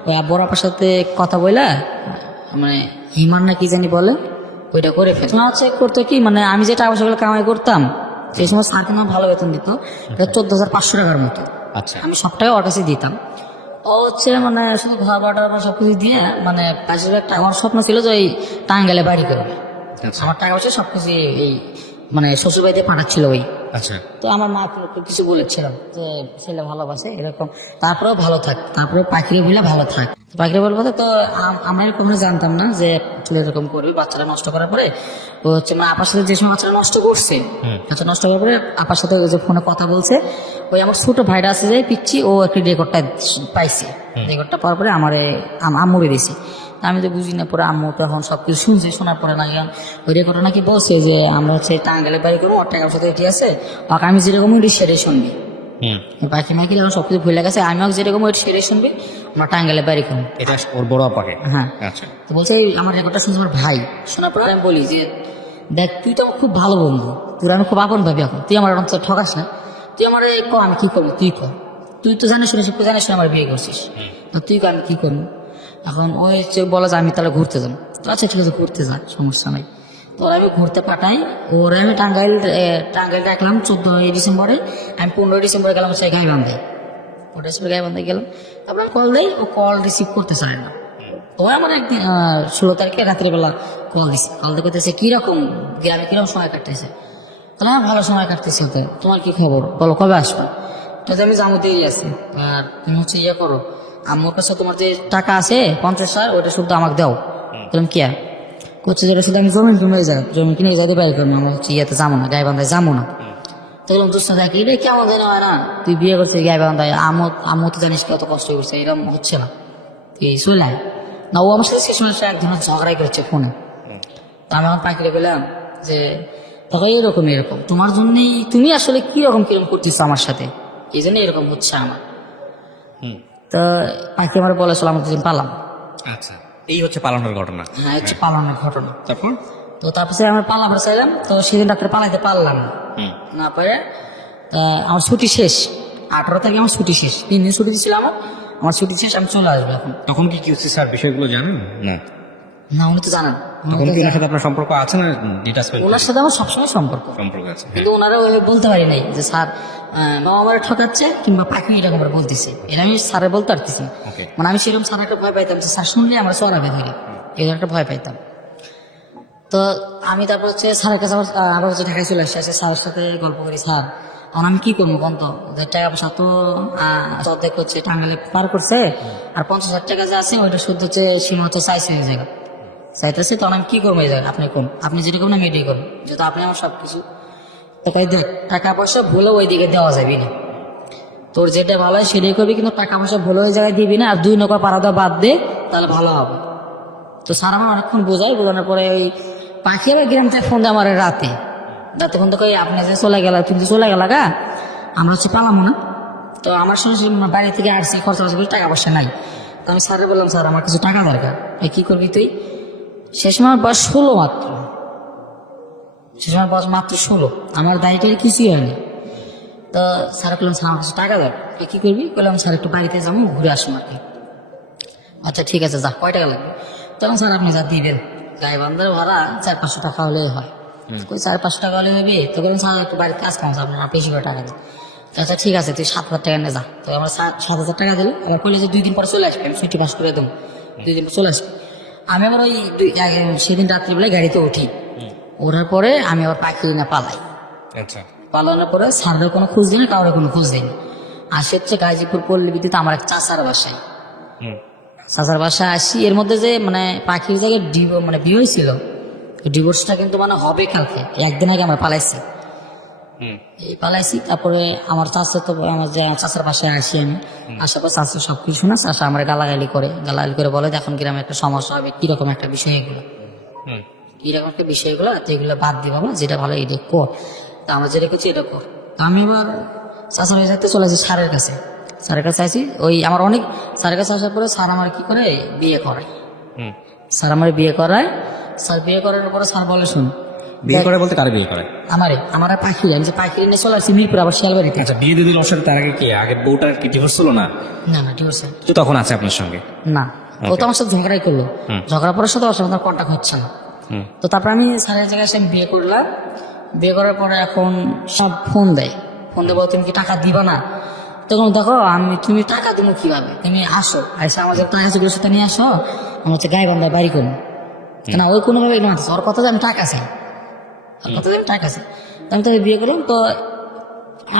ওই বড় আপার সাথে কথা বললা মানে হিমার না কি জানি বলে ওইটা করে ফেলে হচ্ছে করতো কি মানে আমি যে টাকা পয়সাগুলো কামাই করতাম সেই সময় স্যার কিন্তু ভালো বেতন দিত, 14,500 টাকার মতো। আচ্ছা। আমি সব টাকা ওর কাছে দিতাম। ও হচ্ছে মানে শুধু ঘর বাটা সবকিছু দিয়ে মানে পাশের একটা আমার স্বপ্ন ছিল যে ওই টাঙ্গাইলে বাড়ি করবে। আমার টাকা পয়সা সবকিছু এই মানে শ্বশুর বাড়িতে পাঠাচ্ছিল ওই। আচ্ছা। তো আমার মা কিছু বলেছিলাম যে ছেলে ভালোবাসে এরকম, তারপরেও ভালো থাক, তারপরে পাখিরে বলে ভালো থাক, পাখিরে বলবো। তো আমরা কখনো জানতাম না যে ছেলে এরকম করবে, বাচ্চারা নষ্ট করার পরে ও হচ্ছে মানে আপার সাথে যে সময় বাচ্চারা নষ্ট করছে, বাচ্চা নষ্ট করার পরে আপার সাথে যে ফোনে কথা বলছে, ওই আমার ছোট ভাইরা আছে যে পিচ্ছি, ও একটি রেকর্ডটা পাইছে, রেকর্ডটা পাওয়ার পরে আমার আম্মুরে দিয়েছে। আমি তো বুঝি না, পরে আম্মু তখন সবকিছু শুনছি, শোনার পরে নাকি ওই রেকর্ডটা নাকি বলছে যে আমরা হচ্ছে টাঙ্গাইলে বাড়ি করবো, ওর টাকার সাথে এটি আছে, ওকে আমি যেরকম সেটাই শুনবি, পাখি মাইকি এখন সবকিছু ভুলে গেছে, আমিও যেরকম ওই সেরে শুনবে আমরা টাঙ্গাইলে বাড়ি করবো। এটা ওর বড় আপাকে? হ্যাঁ। আচ্ছা। তো বলছে এই আমার রেকর্ডটা শুনছে আমার ভাই, শোনার পর আমি বলি যে দেখ তুই তো আমার খুব ভালো বন্ধু, তোর আমি খুব আপন ভাবি, এখন তুই আমার অন্তত ঠকাস না, তুই আমার আমি কি করবো, তুই কর, তুই তো জানিস শুনে জানিস আমার বিয়ে করছিস, তো তুই কর, আমি কি করবো। এখন ওই যে বলা যে আমি তাহলে ঘুরতে যাবো, তো আচ্ছা ঠিক আছে ঘুরতে যা, সমস্যা নাই। তো ওরা আমি ঘুরতে পাঠাই, ওরা আমি টাঙ্গাইল রাখলাম 14 ডিসেম্বরে, আমি 15 ডিসেম্বরে গেলাম সেই গাইবান্ধায়, 15 ডিসেম্বরে গাইবান্ধায় গেলাম। তারপরে কল দেয়, ও কল রিসিভ করতে চায় না। তো আমার একদিন 16 তারিখে রাত্রিবেলা কল দিছে, কল দিয়ে করতেছে কিরকম গ্রামে কিরকম সময় কাটতেছে, তাহলে আমার ভালো সময় কাটতেছে, তো তোমার কি খবর বলো, কবে আসবে। তো আমি জামুতেই আছি, আর তুমি হচ্ছে ইয়ে করো, আমার কাছে তোমার যে টাকা আছে 50,000 ওটা শুধু আমাকে দাও। বললাম কি আর করছে, যেটা শুধু আমি জমি জমি কিনে যাইতে পারি করবো, আমার হচ্ছে ইয়েতে যাবো না, গাইবান্ধায় যাবো না। তো বললাম দোস্ত দেখ এটা কেমন জানি হয় না, তুই বিয়ে করছিস গাইবান্ধায়, আমও তো জানিস কত কষ্ট করছে, এরকম হচ্ছে না, তুই চলে আয় না। ও আমার সাথে সে সময় এক ধরনের ঝগড়াই করছে ফোনে। তো আমি আমার পাখিরে বললাম যে তখন এরকম তোমার জন্যই, তুমি আসলে কিরকম করতেছো আমার সাথে, এই জন্য এরকম হচ্ছে আমার। তো পাখি আমার বলেছিল আমার দুজন পালাম। আচ্ছা, এই হচ্ছে পালানোর ঘটনা। হ্যাঁ হচ্ছে পালানোর ঘটনা। তারপর তো তারপরে আমরা পালাবার চাইলাম, তো সেদিন ডাক্তার পালাইতে পারলাম না পারে। আমার ছুটি শেষ, 18 তারিখে আমার ছুটি শেষ, 3 দিন ছুটি ছিল আমার ছুটি শেষ, আমি চলে আসবো এখন। তখন কি হচ্ছে স্যার বিষয়গুলো জানেন না? না উনি তো জানেন, তখন কি ওনার সাথে আপনার সম্পর্ক আছে না ডিটাচমেন্ট? ওনার সাথে আমার সবসময় সম্পর্ক আছে। কিন্তু ওনারা ওইভাবে বলতে পারি নাই যে স্যার বাবা আমার ঠকাচ্ছে কিংবা পাখি এরকম করে বলতেছে, এটা আমি স্যারে বলতে পারতেছি না। Okay. মানে আমি সেরকম স্যার একটা ভয় পাইতাম যে স্যার শুনলে আমরা চড়াবে ধরি, এই একটা ভয় পাইতাম। তো আমি তারপর হচ্ছে স্যারের কাছে আবার হচ্ছে ঢাকায় চলে আসছি, স্যারের সাথে গল্প করি, স্যার এখন আমি কি করবো বন্ধ, ওদের টাকা পয়সা তো অর্ধেক হচ্ছে টাঙ্গাইলে পার করছে, আর 50,000 টাকা যে আছে ওইটা শুদ্ধ হচ্ছে সীমা তো চাইছে এই জায়গা চাইতেছে, তখন আমি কি করবো এই জায়গায়, আপনি কোন আপনি যেটা করবেন আমি এটাই করবো, যেহেতু আপনি আমার সবকিছু। তো তাই দেখ টাকা পয়সা ভুলে ওই দিকে দেওয়া যাবে না, তোর যেটা ভালো হয় সেটাই করবি, কিন্তু টাকা পয়সা ভুলে ওই জায়গায় দিবি না, আর 2 নৌকা পাড়া দেওয়া বাদ দে, তাহলে ভালো হবে। তো স্যার আমার অনেকক্ষণ বোঝাই, বোঝানোর পরে ওই পাখি আবার গ্রাম থেকে ফোন দেয় আমার রাতে ফোন তো কই আপনি যে চলে গেল, তুমি চলে গেল গা, আমরা হচ্ছে পালামো না। তো আমার সঙ্গে বাড়ি থেকে আসছি, খরচা করে টাকা পয়সা নাই। তো আমি স্যারে বললাম স্যার আমার কিছু টাকা দরকার, কি করবি তুই। শেষ সময় বয়স 16 মাত্র, শেষ সময় বয়স মাত্র 16, আমার দায়িত্বের কিছুই হয়নি। তো স্যার বললাম স্যার আমার কাছে টাকা দরকার, কি করবি, বললাম স্যার একটু বাড়িতে যাবো ঘুরে আসবো আর কি। আচ্ছা ঠিক আছে যা, কয় টাকা লাগবে। তখন স্যার আপনি যা দিবেন, গাইবান্ধার ভাড়া 400-500 টাকা হলে হয়, ওই 400-500 টাকা হলে হবে। তো বললাম স্যার একটু বাড়ির কাজ কাম আপনার বেশি করে টাকা দিন। আচ্ছা ঠিক আছে তুই 7,000 টাকা নিয়ে যা। তো আমার 7,000 টাকা দিল, আবার কইলে যে 2 দিন পরে চলে আসবে, আমি ছুটি পাস করে দেবো, 2 দিন পর চলে আসবে। আমি আবার ওই সেদিন রাত্রিবেলায় গাড়িতে উঠি, ওঠার পরে আমি আবার পাখি না পালাই। আচ্ছা, পালানোর পরে স্যারের কোনো খোঁজ দিই না, কারোর কোনো খোঁজ দিই না। আর সে হচ্ছে গাজীপুর পল্লী বিদ্যুৎ আমার এক চাচার বাসায়, চাচার বাসায় আসি। এর মধ্যে যে মানে পাখির জায়গায় মানে বিয়ে হয়েছিল, ডিভোর্সটা কিন্তু মানে হবে কালকে, একদিন আগে আমরা পালাইছি। এই পালাইছি, তারপরে আমার চাচা তো আমার যে চাচার বাসায় আসি আমি, আসার পর চাচা সবকিছু না, চাচা আমার গালাগালি করে বলে এখন গ্রামে একটা সমস্যা হবে, কিরকম একটা বিষয় এগুলো, কিরকম একটা বিষয় এগুলো, এগুলো বাদ দিই বাবা, যেটা ভালো এটা কর। তা আমরা যেটা করছি এটা কর। তো আমি এবার চাচার হয়ে যাতে চলে আসি স্যারের কাছে, স্যারের কাছে আসি, ওই আমার অনেক স্যারের কাছে আসার পরে স্যার আমার কি করে বিয়ে করায়, স্যার আমার বিয়ে করায়। স্যার বিয়ে করার পরে স্যার বলে শুন, বিয়ে করে বলতে কারে বিয়ে করে? আমার পাখি, আমি যে পাখি নিয়ে চলে আসছি মিরপুর, আবার শিয়ালবাড়িতে। আচ্ছা, বিয়ে দিয়ে দিল ওর সাথে, তার আগে কি আগের বউটার কি ডিভোর্স হলো না? না ডিভোর্স তো তখন আছে আপনার সঙ্গে? না, ও তো আমার সাথে ঝগড়াই করলো, ঝগড়া পরের সাথে ওর সাথে আমার কন্ট্যাক্ট হচ্ছে না। তো তারপর আমি স্যারের জায়গায় এসে বিয়ে করলাম, বিয়ে করার পরে এখন সব ফোন দেয় বলো তুমি কি টাকা দিবা না। তখন দেখো তুমি টাকা দিব কিভাবে, তুমি আসো এসে আমার যে টাকা আছে সাথে নিয়ে আসো, আমার হচ্ছে গাইবান্ধায় বাড়ি করবো না, ওই কোনোভাবে ওর কথা যে আমি টাকা চাই, ওর কথা যে আমি টাকা চাই। আমি তাকে বিয়ে করলাম। তো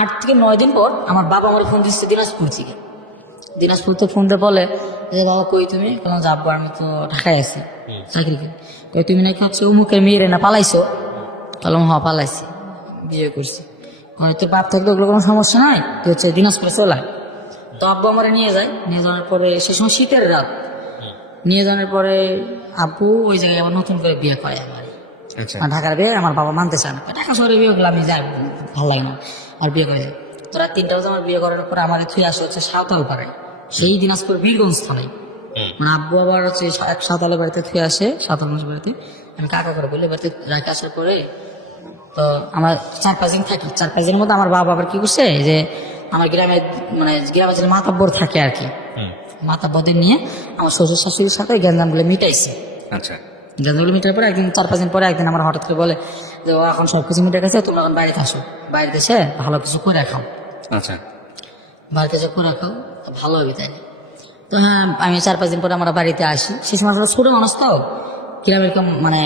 8 থেকে 9 দিন পর আমার বাবা আমার ফোন দিচ্ছে দিনাজপুর থেকে, দিনাজপুর তো ফোন দিয়ে বলে যে বাবা কই তুমি, বললাম যাবো আমি তো ঢাকায় আছি চাকরি করি। কই তুমি নাকি হচ্ছে অমুকের মেয়েরে না পালাইছো, বললাম হ্যাঁ পালাইছি, বিয়ে করছি। তোর বাপ থাকলে ওগুলো কোনো সমস্যা নাই, তুই হচ্ছে দিনাজপুরে চলে আয়। তো আব্বু আমার নিয়ে যায়, নিয়ে যাওয়ার পরে সে সময় শীতের রাত, নিয়ে যাওয়ার পরে আব্বু ওই জায়গায় আবার নতুন করে বিয়ে করে আমার। ঢাকার বিয়ে আমার বাবা মানতে চায় না, ঢাকা শহরে বিয়ে করলে আমি যাই ভালো লাগে না, আর বিয়ে করে যায়। তো রাত 3টা বাজে আমার বিয়ে করার পরে আমার থুই আসে হচ্ছে সাঁওতাল পাড়ায়, সেই দিনাজপুর বীরগঞ্জ থানায়। মানে আব্বু আবার হচ্ছে এক সাঁওতালের বাড়িতে থুয়ে আসে, সাঁওতাল মানুষ বাড়িতে। আমি কাকা করে বলি বাড়িতে রাখে আসার পরে তো আমার 4-5 দিন থাকি। 4-5 দিনের মধ্যে আমার বাবা আবার কি করছে যে আমার গ্রামে মানে গ্রামে যে মাতাব্বর থাকে আর কি, মাতাব্বরদের নিয়ে আমার শ্বশুর শাশুড়ির সাথে গ্যাঞ্জামগুলো মিটাইছে। আচ্ছা গ্যাঞ্জামগুলো মিটার পরে একদিন 4-5 দিন পরে একদিন আমার হঠাৎ করে বলে যে ও এখন সব কিছু মিটে গেছে, তোমরা এখন বাড়িতে আসো, বাড়িতে এসে ভালো কিছু করে খাও, আচ্ছা বাড়িতে এসে করে খাও ভালো হবে তাই। তো হ্যাঁ আমি 4-5 দিন পরে আমরা বাড়িতে আসি। সে সময় আসলে ছোট মানুষ তো কিরকম এরকম মানে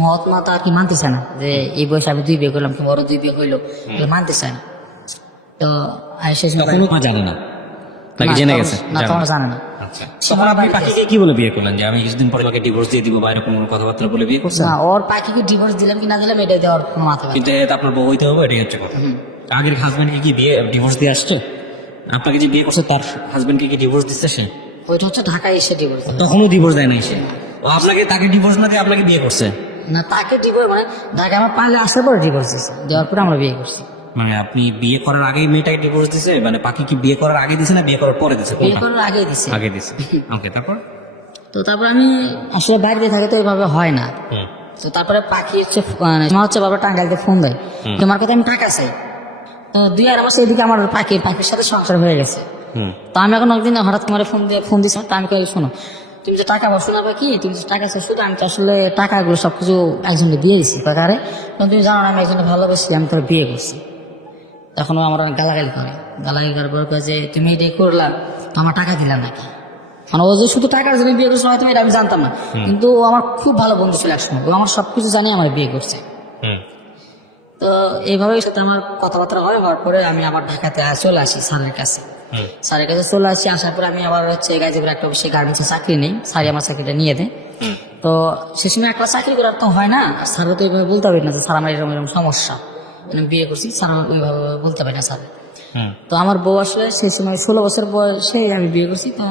মহাত্মা তো আর কি মানতেছে না যে এই বয়সে আমি 2 বিয়ে করলাম কিংবা ওরা 2 বিয়ে করলো, মানতেছে না। তো আমি সেই সময় তখনও মা জানে না নাকি জেনে গেছে? না তখন জানে না। আচ্ছা তখন আপনি পাখিকে কি বলে বিয়ে করলেন যে আমি কিছুদিন পরে তোমাকে ডিভোর্স দিয়ে দিব বা এরকম কোনো কথাবার্তা বলে বিয়ে করছেন? না ওর পাখিকে ডিভোর্স দিলাম কি না দিলাম এটা দেওয়ার কোনো মাথা ব্যথা। কিন্তু এটা আপনার বউ হইতে হবে, এটাই হচ্ছে কথা। আগের হাজবেন্ডকে কি বিয়ে ডিভোর্স দিয়ে আসছে? আপনাকে যে বিয়ে করছে তার হাজবেন্ডকে কি ডিভোর্স দিচ্ছে সে? ওইটা হচ্ছে ঢাকায় এসে ডিভোর্স। তখনও ডিভোর্স দেয় নাই সে? ও আপনাকে তাকে ডিভোর্স না দিয়ে আপনাকে বিয়ে করছে? না তাকে ডিভোর্স মানে ঢাকায় আমার পালে আসার পরে ডিভোর্স দিয়েছে, দেওয়ার পরে আমরা বিয়ে করছি। মানে আপনি বিয়ে করার আগেই মেয়েটাকে ডিভোর্স দিছে? মানে পাখি কি বিয়ে করার আগে দিছে না বিয়ে করার পরে দিছে? বিয়ে করার আগেই দিছে। আগে দিছে। ওকে তারপর? তো তারপর আমি আসলে বাড়িতে থাকে তো এইভাবে হয় না। তো তারপরে পাখি হচ্ছে মা হচ্ছে বাবা টাঙ্গাইলতে ফোন দেয়, তোমার কথা আমি টাকা চাই। তো 2 মাস এদিকে আমার পাখির সাথে সংসার হয়ে গেছে। তো আমি এখন একদিন হঠাৎ করে ফোন দিচ্ছি, তা আমি কই শোনো তুমি যে টাকা পাবো না পাখি, তুমি যে টাকা চাই শুধু, আমি তো আসলে টাকাগুলো সবকিছু একজনকে দিয়ে দিচ্ছি। কাকারে তুমি জানো না আমি একজনকে ভালোবাসি, আমি তোর বিয়ে করছি। তখন ও আমার অনেক গালাগালি করে, গালাগালি করার পর কয় যে তুমি এটাই করলা তো আমার টাকা দিলাম নাকি। মানে ও যে শুধু টাকার জন্য বিয়ে করছে হয়তো এটা আমি জানতাম না, কিন্তু ও আমার খুব ভালো বন্ধু ছিল একসময়, ও আমার সবকিছু জানিয়ে আমার বিয়ে করছে। তো এইভাবেই সাথে আমার কথাবার্তা হওয়ার পরে আমি আবার ঢাকাতে চলে আসি স্যারের কাছে। স্যারের কাছে চলে আসি, আসার পরে আমি আবার হচ্ছে গাজীপুরে একটা অফিসে গার্মেন্টসে চাকরি নেই, স্যারই আমার চাকরিটা নিয়ে দেয়। তো সে সময় একলা চাকরি করার তো হয় না, স্যারও তো এইভাবে বলতে পারি না যে স্যার আমার এরকম এরকম সমস্যা, আমি বিয়ে করছি, স্যার ওইভাবে বলতে পারি না স্যার। তো আমার বউ আসলে সেই সময় 16 বছর বয়সে আমি বিয়ে করছি। তো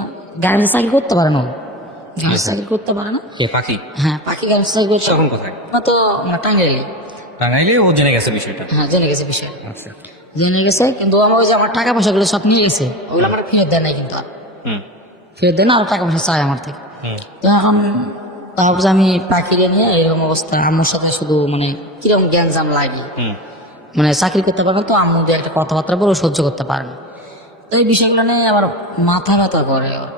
গার্মেন্টস চাকরি করতে পারে না, গার্মেন্টস চাকরি করতে পারে না। পাখি? হ্যাঁ পাখি গার্মেন্টস চাকরি করতে তখন কোথায়? তো টাঙ্গাইলে। টাঙ্গাইলে ও জেনে গেছে বিষয়টা? হ্যাঁ জেনে গেছে বিষয়, আচ্ছা জেনে গেছে। কিন্তু আমার ওই যে আমার টাকা পয়সাগুলো সব নিয়ে গেছে, ওগুলো আমার ফেরত দেয় নাই, কিন্তু আর ফেরত দেয় না, আর টাকা পয়সা চাই আমার থেকে। তো এখন তারপর আমি পাখিরে নিয়ে এরকম অবস্থা, আম্মুর সাথে শুধু মানে কিরকম জ্ঞানজাম লাগে, মানে চাকরি করতে পারবে তো আম্মু দিয়ে একটা কথাবার্তা বলে সহ্য করতে পারে না। তো এই বিষয়গুলো নিয়ে আবার মাথা ব্যথা করে ওর,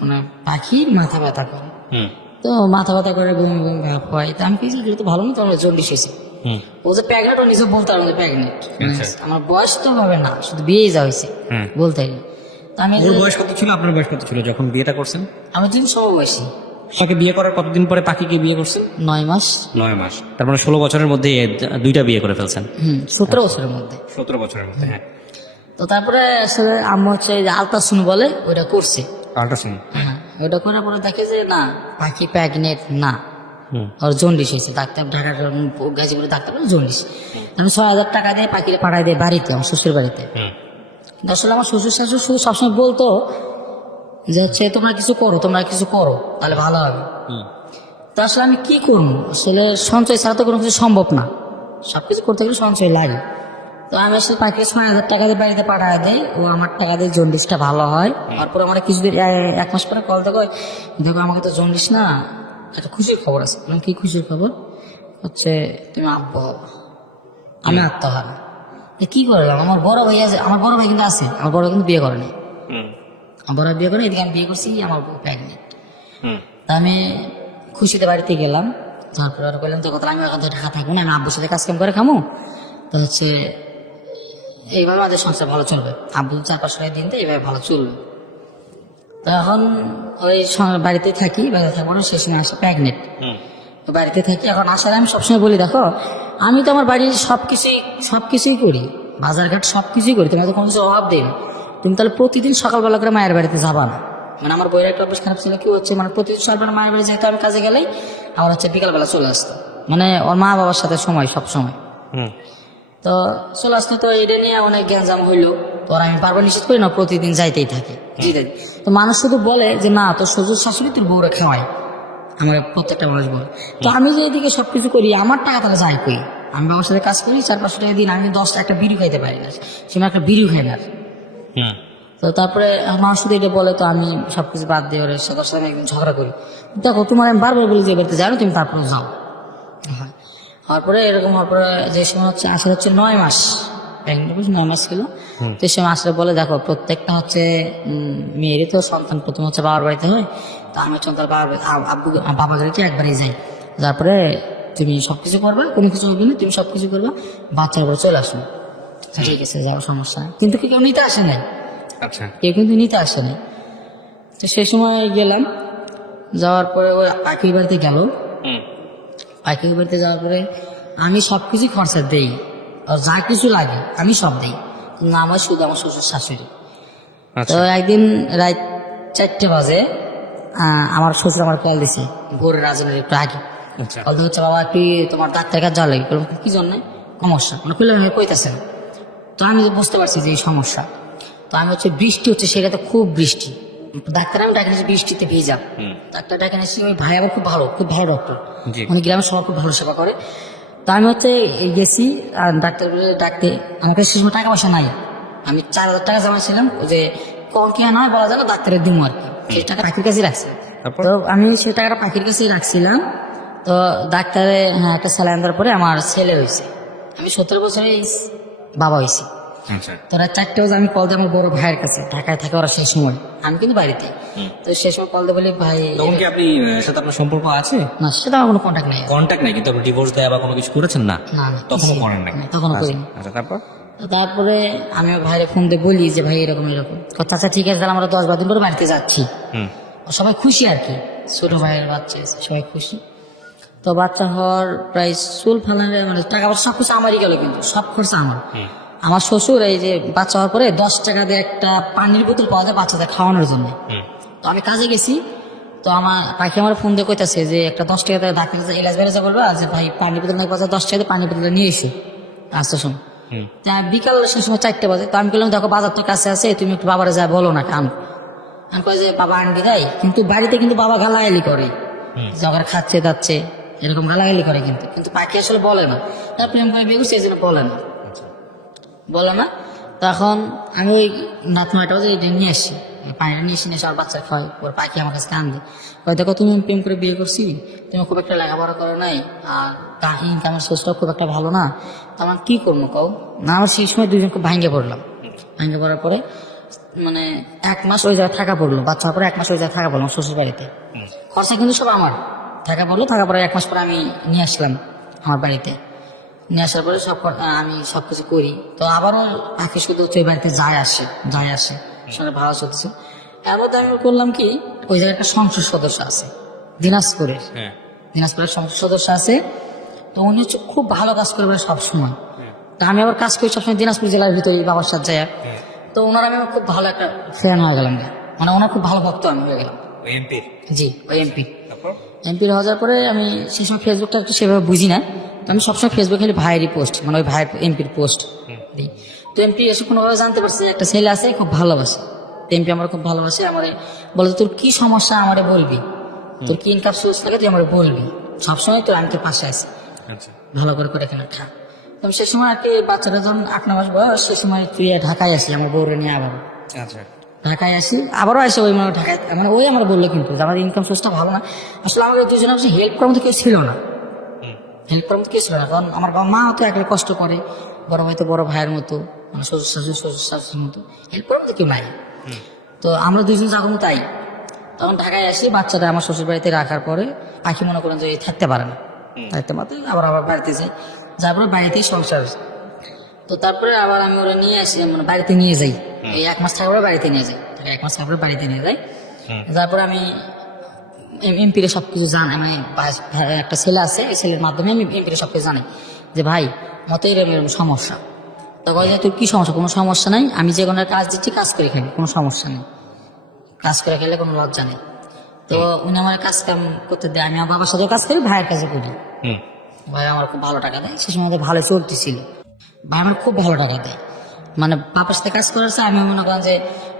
মানে পাখির মাথা ব্যথা করে। তো মাথা ব্যথা করে বমি বমি ভাব হয়। তো আমি কিছু তো ভালো না, তোমার জন্ডিস হয়েছে। ও যে প্রেগনেন্ট ও নিজে বলতে পারবে প্রেগনেন্ট, আমার বয়স তো হবে না, শুধু বিয়েই যা হয়েছে বলতে। তো আমি ওর বয়স কত ছিল, আপনার বয়স কত ছিল যখন বিয়েটা করছেন? আমি কিন্তু সমবয়সী। তাকে বিয়ে করার কতদিন পরে পাখিকে বিয়ে করছেন? 9 মাস। 9 মাস। তার মানে 16 বছরের মধ্যে 2টা বিয়ে করে ফেলছেন? 17 বছরের মধ্যে। 17 বছরের মধ্যে, হ্যাঁ। তো তারপরে আসলে আম্মু হচ্ছে যে আলট্রাসাউন্ড বলে ওইটা করছে। আল্ট্রাসাউন্ড? হ্যাঁ ওইটা করার পরে দেখে যে না পাখি প্রেগনেন্ট না, ওর জন্ডিস হয়েছে। ডাক্তার ঢাকার গাজীপুরে ডাক্তার জন্ডিস। আমি 6,000 টাকা দিয়ে পাখিরে পাঠাই দিই বাড়িতে, আমার শ্বশুর বাড়িতে। কিন্তু আসলে আমার শ্বশুর শাশুড়ি শুধু সবসময় বলতো যে হচ্ছে তোমরা কিছু করো, তোমরা কিছু করো তাহলে ভালো হবে। তো আসলে আমি কি করবো, আসলে সঞ্চয় ছাড়া তো কোনো কিছু সম্ভব না, সবকিছু করতে গেলে সঞ্চয় লাগে। তো আমি আসলে পাখিকে 6,000 টাকা দিয়ে বাড়িতে পাঠায় দেয়, ও আমার টাকা দিয়ে জন্ডিসটা ভালো হয়। তারপর আমার কিছুদিন 1 মাস পরে কল দেখো, দেখো আমাকে তো জন্ডিস না, একটা খুশির খবর আছে। কি খুশির খবর? হচ্ছে তুমি আব্বা হবো। আমি আত্মহারা। কি করলাম, আমার বড় ভাই আছে, আমার বড় ভাই কিন্তু আছে, আমার বড় কিন্তু বিয়ে করেনি। আমার বড় বিয়ে করে, এদিকে আমি বিয়ে করছি, আমার বউ প্রেগনেন্ট। তা আমি খুশিতে বাড়িতে গেলাম, তারপর আর বললাম তো কথা আমি এখন তো ঢাকা থাকবো না, আমি আব্বুর সাথে কাজ কাম করে খামো। তো হচ্ছে এইভাবে আমাদের সংসার ভালো চলবে, আব্বু 4-5 টাকা দিন তো এইভাবে ভালো চলবে। তো এখন ওই বাড়িতে থাকি, বাড়িতে থাকবো না, সেই সময় আসে প্রেগনেন্ট। তো বাড়িতে থাকি, এখন আসার আমি সবসময় বলি দেখো আমি তো আমার বাড়ির সবকিছুই করি, বাজারঘাট সবকিছুই করি, তোমার তো কোনো কিছু অভাব দেই না। তুমি তাহলে প্রতিদিন সকালবেলা করে মায়ের বাড়িতে যাবা না। মানে আমার বইয়ের একটা অভ্যাস খারাপ ছিল, কি হচ্ছে মানে প্রতিদিন সকালবেলা মায়ের বাড়ি যেহেতু আমি কাজে গেলেই আমার হচ্ছে বিকালবেলা চলে আসতো, মানে ওর মা বাবার সাথে সব সময় তো চলে আসতো। তো এটা নিয়ে অনেক জ্ঞানজাম হইলো। তো আর আমি পারবো নিশ্চিত করি না, প্রতিদিন যাইতেই থাকে। তো মানুষ শুধু বলে যে না তোর শ্বশুর শাশুড়ি তোর বউরে খাওয়ায়, আমার প্রত্যেকটা মানুষ বলে। তো আমি যে এদিকে সবকিছু করি, আমার টাকা তাহলে যাই কই, আমি বাবার সাথে কাজ করি 400-500 টাকা দিন, আমি 10 একটা বিড়ি খাইতে পারি না, সে একটা বিড়িও খাই না। হুম। তো তারপরে আমার শুধু এটা বলে, তো আমি সবকিছু বাদ দিয়ে ওর সাথে সাথে একদিন ঝগড়া করি, দেখো তোমার আমি বারবার বলি যে বাড়িতে যাও না, তুমি তারপরে যাও। হ্যাঁ, হওয়ার পরে এরকম হওয়ার পরে যে সময় হচ্ছে আসলে হচ্ছে 9 মাস, 9 মাস ছিল। তো এই সময় আসলে বলে, দেখো প্রত্যেকটা হচ্ছে মেয়েরই তো সন্তান প্রথম হচ্ছে বাবার বাড়িতে হয়, তো আমি হচ্ছে তার বাবা বাড়িতে একবারই যাই, তারপরে তুমি সবকিছু করবা, কোনো কিছু হবে না, তুমি সবকিছু করবা, বাচ্চার উপরে চলে আসো। ঠিক আছে, যাও, সমস্যা নেই। কিন্তু কেউ নিতে আসে নাই, আচ্ছা। কেউ কিন্তু নিতে আসে নাই। তো সেই সময় গেলাম, যাওয়ার পরে ওই পাখির বাড়িতে গেল। পাখির বাড়িতে যাওয়ার পরে আমি সবকিছু খরচা দেই, আর যা কিছু লাগে আমি সব দিই, কিন্তু আমার শুধু আমার শ্বশুর শাশুড়ি। আচ্ছা। তো একদিন রাত 4টে বাজে আমার শ্বশুর আমার কল দিছে, ভোরের রাজনের একটু আগে আচ্ছা। কল হচ্ছে, বাবা কি তোমার ডাক্তার কাছে যাওয়া লাগে? বললাম, কি জন্য? সমস্যা মানে খুলে আমি কইতেছে না। তো আমি বুঝতে পারছি যে এই সমস্যা। তো আমি হচ্ছে বৃষ্টি হচ্ছে, সেটাতে খুব বৃষ্টি, ডাক্তার আমি ডাকে নিয়েছি বৃষ্টিতে ভিজা, ডাক্তার ডাকে নিয়েছি। ওই ভাই আবার খুব ভালো ডক্টর, জি। মানে গ্রামের সবার খুব ভালো সেবা করে। তো আমি হচ্ছে গেছি আর ডাক্তার ডাকতে, আমার কাছে সে সময় টাকা পয়সা নাই, আমি 4000 টাকা জমাইছিলাম, যে কখন কি নয় বলা যাবে, ডাক্তারের দিমু আর কি, সেই টাকা পাখির কাছেই রাখছি। তারপর? তো আমি সেই টাকাটা পাখির কাছেই রাখছিলাম। তো ডাক্তারে একটা স্যালাইন দেওয়ার পরে আমার ছেলে হয়েছে, আমি 17 বছরে বাবা হয়েছি। আচ্ছা। তো রাত 4টে বাজে আমি কল দিই আমার বড় ভাইয়ের কাছে, ঢাকায় থাকে ওরা সেই সময়, আমি কিন্তু বাড়িতে। তো সেই সময় কল দিয়ে বলি, ভাই তখন কি আপনি সাথে আপনার সম্পর্ক আছে? না, সেটা আমার কোনো কন্ট্যাক্ট নেই। কন্ট্যাক্ট নাই, কিন্তু আপনি ডিভোর্স দেয়া বা কোনো কিছু করেছেন না? না না, তখনও কিছুই করেন নাই? না, তখনও করিনি। আচ্ছা, তারপর? তো তারপরে আমি আমার ভাইয়ের ফোন দিয়ে বলি যে, ভাই এরকম এরকম। আচ্ছা ঠিক আছে, তাহলে আমরা 10-12 দিন পরে বাড়িতে যাচ্ছি। হুম। সবাই খুশি আর কি, ছোট ভাইয়ের বাচ্চা আছে, সবাই খুশি। তো বাচ্চা হওয়ার প্রায় চুল ফালানো, মানে টাকা পয়সা সব কিছু আমারই গেল, কিন্তু সব খরচা আমার। আমার শ্বশুর এই যে বাচ্চা হওয়ার পরে 10 টাকা দিয়ে একটা পানির বোতল পাওয়া যায় বাচ্চাদের খাওয়ানোর জন্য। তো আমি কাজে গেছি, তো আমার পাখি আমার ফোন দিয়ে কইতাছে যে একটা 10 টাকা দিয়ে ডাক্তার কাছে ইলাজ বেড়েছে, বলবা যে ভাই পানির বোতল নাই, 10 টাকা দিয়ে পানির বোতলটা নিয়ে এসে আসতে শোন। বিকাল সে সময় 4টে বাজে। তো আমি বললাম, দেখো বাজার তো কাছে আছে, তুমি একটু বাবারে যা বলো না কাম। আমি কই যে বাবা আনবি দেয়, কিন্তু বাড়িতে কিন্তু বাবা গালাগালি করে, যখন খাচ্ছে যাচ্ছে এরকম গালাগালি করে, কিন্তু কিন্তু পাখি আসলে বলে না, তার প্রেম করে বিয়ে করছে এই জন্য বলে না। তখন আমি ওই রাত 9টা বাজে নিয়ে আসছি, পানিটা নিয়ে এসে আর বাচ্চা খাওয়াই, ওর পাখি আমার কাছে কান্দে, কয় দেখো তুমি প্রেম করে বিয়ে করছি, তুমি খুব একটা লেখাপড়া করো নাই, আর ইনকামের সোর্সটাও খুব একটা ভালো না, তো আমার কি করবো কও না। আমার সেই সময় দুজন খুব ভাঙ্গে পড়লাম। ভাঙ্গে পড়ার পরে মানে 1 মাস ওই জায়গায় থাকা পড়লো, বাচ্চা পরে 1 মাস ওই জায়গায় থাকা পড়লো শ্বশুর বাড়িতে। খরচা কিন্তু সব আমার, থাকা পড়লো। থাকা পরে 1 মাস পরে আমি নিয়ে আসলাম আমার বাড়িতে। নিয়ে আসার পরে আমি সবকিছু করি। তো আবারও পাখি শুধু হচ্ছে ওই বাড়িতে যায় আসে সঙ্গে ভাড়া চলতেছে। এর মধ্যে আমি করলাম কি, ওই জায়গায় একটা সংসদ সদস্য আছে দিনাজপুরের, সংসদ সদস্য আছে। তো উনি হচ্ছে খুব ভালো কাজ করবে সবসময়। তো আমি আবার কাজ করি সবসময় দিনাজপুর জেলার ভিতরে বাবার সাথে যায়। তো ওনার আমি খুব ভালো একটা ফ্যান হয়ে গেলাম, মানে ওনার খুব ভালো ভক্ত আমি হয়ে গেলাম। জি, ওই এমপির হওয়ার পরে আমি সেই সময় ফেসবুকটা একটু সেভাবে বুঝি না, তো আমি সবসময় ফেসবুক খালি ভাইয়েরই পোস্ট, মানে ওই ভাইয়ের এমপির পোস্ট দিই। তো এমপি এসে কোনোভাবে জানতে পারছে একটা ছেলে আছে খুব ভালোবাসে, এমপি আমার খুব ভালোবাসে, আমার বলে তোর কি সমস্যা আমারে বলবি, তোর কি ইনকাম সোর্স লাগে তুই আমার বলবি, সবসময় তোর আমি তোর পাশে আছি, ভালো করে করে এখানে খা। তো সে সময় আর কি বাচ্চারা যখন 8-9 মাস বয়স, সে সময় তুই ঢাকায় আসি আমার বউরে নিয়ে, আবার ঢাকায় আসি, আবারও আসে ওই মানে ঢাকায়, মানে ওই আমার বললো কিন্তু আমার ইনকাম সোর্সটা ভালো না। আসলে আমাকে দুজনে হেল্প করার মতো কেউ ছিল না, কারণ আমার বাবা মা তো একলা কষ্ট করে, বড় ভাই তো বড় ভাইয়ের মতো, মানে শ্বশুর শাশুড়ির মতো হেল্প করার মতো কেউ নাই। তো আমরা দুজন যখন তাই তখন ঢাকায় আসি, বাচ্চাটা আমার শ্বশুর বাড়িতে রাখার পরে পাখি মনে করেন যে থাকতে পারে না, আবার বাড়িতে যাই, যার পরে বাড়িতেই সংসার। তো তারপরে আবার আমি ওরা নিয়ে আসি, মানে বাড়িতে নিয়ে যাই, এই 1 মাস থাকার পরে বাড়িতে নিয়ে যাই, 1 মাস থাকার পরে বাড়িতে নিয়ে যাই। তারপরে আমি এমপির সবকিছু জানাই, মানে একটা ছেলে আছে, এই ছেলের মাধ্যমে আমি এমপির সবকিছু জানাই যে ভাই মতো এরকম সমস্যা। তো বলে তোর কি সমস্যা? কোনো সমস্যা নাই, আমি যে কোনো কাজ দিচ্ছি কাজ করে খাবি, কোনো সমস্যা নেই, কাজ করে খেলে কোনো লজ্জা নেই। তো উনি আমার কাজ কাম করতে দেয়, আমি আমার বাবার সাথেও কাজ করি, ভাইয়ের কাজে করি। ভাই আমার খুব ভালো টাকা দেয়, সে সময় ভালো চলতেছিল, ভাই আমার খুব ভালো টাকা দেয়, মানে বাবার সাথে কাজ করেছে। আমি মনে করেন যে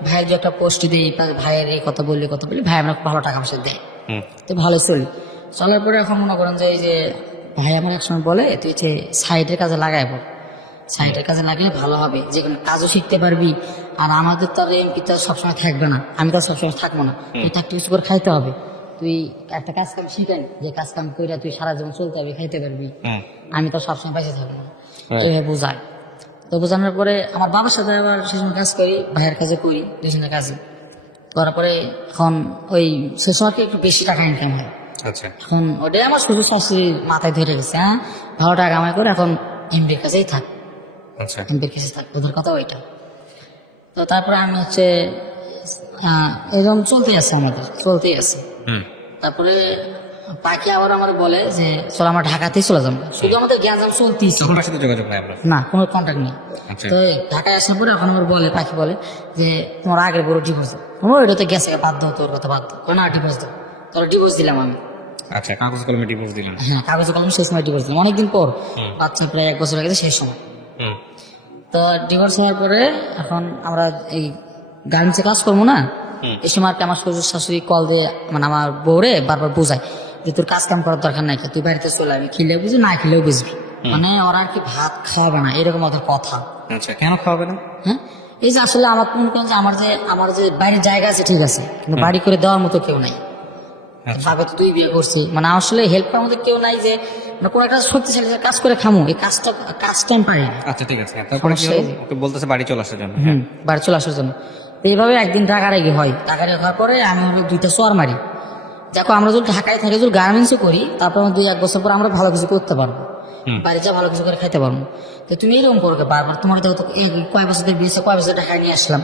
ভাইয়ের যে একটা পোস্ট দিই, ভাইয়ের এই কথা বললি ভাই আমার খুব ভালো টাকা পয়সা দেয়, তো ভালো চলি। চলার পরে এখন মনে করেন যে এই যে ভাই আমার একসময় বলে তুই যে সাইডের কাজে লাগাই পড়, সাইডের কাজে লাগলে ভালো হবে, যে কোনো কাজও শিখতে পারবি। আর আমাদের তো এমপি তো সবসময় থাকবে না, আমি তো সবসময় থাকবো না, তুই থাকতে কিছু করে খাইতে হবে। তুই একটা কাজ কাম শিখেন, যে কাজ কাম করে তুই সারা জীবন চলতে হবে, খাইতে পারবি। আমি তো সবসময় বেঁচে থাকবো না, এইভাবে বোঝায়। তো বোঝানোর পরে আমার বাবার সাথে আবার সে সময় কাজ করি, ভাইয়ের কাজে করি, দুজনের কাজে করার পরে এখন ওই সে সময় কি একটু বেশি টাকা ইনকাম হয়। আচ্ছা এখন ওটাই আমার শ্বশুর শাশুড়ি মাথায় ধরে গেছে, হ্যাঁ ভালো টাকা কামাই করে এখন এমপির কাছেই থাক, আচ্ছা এমপির কাছে থাক, ওদের কথা ওইটা। তো তারপরে আমি হচ্ছে এরকম চলতেই আছে, আমাদের চলতেই আছে। হুম তারপরে পাখি আবার আমার বলে যে চল আমরা ঢাকাতেই চলে যাবো, শুধু আমাদের জ্ঞানজাম চলতেই ছিল, তখন কার সাথে যোগাযোগ নাই আপনার? না কোনো কন্ট্যাক্ট নেই। আচ্ছা। তো ঢাকায় আসার পরে এখন আমার বলে, পাখি বলে যে তোমার আগের বড় ডিভোর্স দাও, তোমার এটা তো গেছে বাধ্য, তোর কথা বাধ্য, না ডিভোর্স দাও, তোর ডিভোর্স দিলাম আমি। আচ্ছা, কাগজ কলমে ডিভোর্স দিলেন? হ্যাঁ কাগজে কলমে সেই সময় ডিভোর্স দিলাম, অনেকদিন পর, বাচ্চা প্রায় 1 বছর আগে সেই সময়। হুম তো ডিভোর্স হওয়ার পরে এখন আমরা এই গার্মেন্টসে কাজ করবো না, এই সময় আর কি আমার শ্বশুর শাশুড়ি কল দিয়ে মানে আমার বউরে বারবার বোঝায় যে তোর কাজ কাম করার দরকার নাই, তুই বাড়িতে চলে আসবি, খেলে বুঝবি না খেলেও বুঝবি, মানে ওরা আর কি ভাত খাওয়াবে না, এরকম ওদের কথা। আচ্ছা, কেন খাওয়াবে না? হ্যাঁ এই যে আসলে আমার মনে করেন যে আমার যে বাইরের জায়গা আছে ঠিক আছে, কিন্তু বাড়ি করে দেওয়ার মতো কেউ নাই। বাবা তো 2 বিয়ে করছি, মানে আসলে হেল্প করার মতো কেউ নাই, যে মানে কোনো একটা শক্তিশালী যে কাজ করে খামো, এই কাজটা আমি পারি না। আচ্ছা ঠিক আছে, তারপরে কি হলো? ওকে বলতেছে বাড়ি চলে আসার জন্য। বাড়ি চলে আসার জন্য। তো এইভাবে একদিন রাগারাগি হয়, রাগারাগি হওয়ার পরে আমি হলো 2টা চর মারি। দেখো আমরা যদি ঢাকায় থাকি, যদি গার্মেন্টসে করি, তারপর 2-1 বছর পর আমরা ভালো কিছু করতে পারবো, বাড়িতে ভালো কিছু করে খাইতে পারবো। তো তুমি এরকম করো বারবার, তোমার দেখো তো কয় বছর ধরে বিয়েছে, কয় বছর ঢাকায় নিয়ে আসলাম,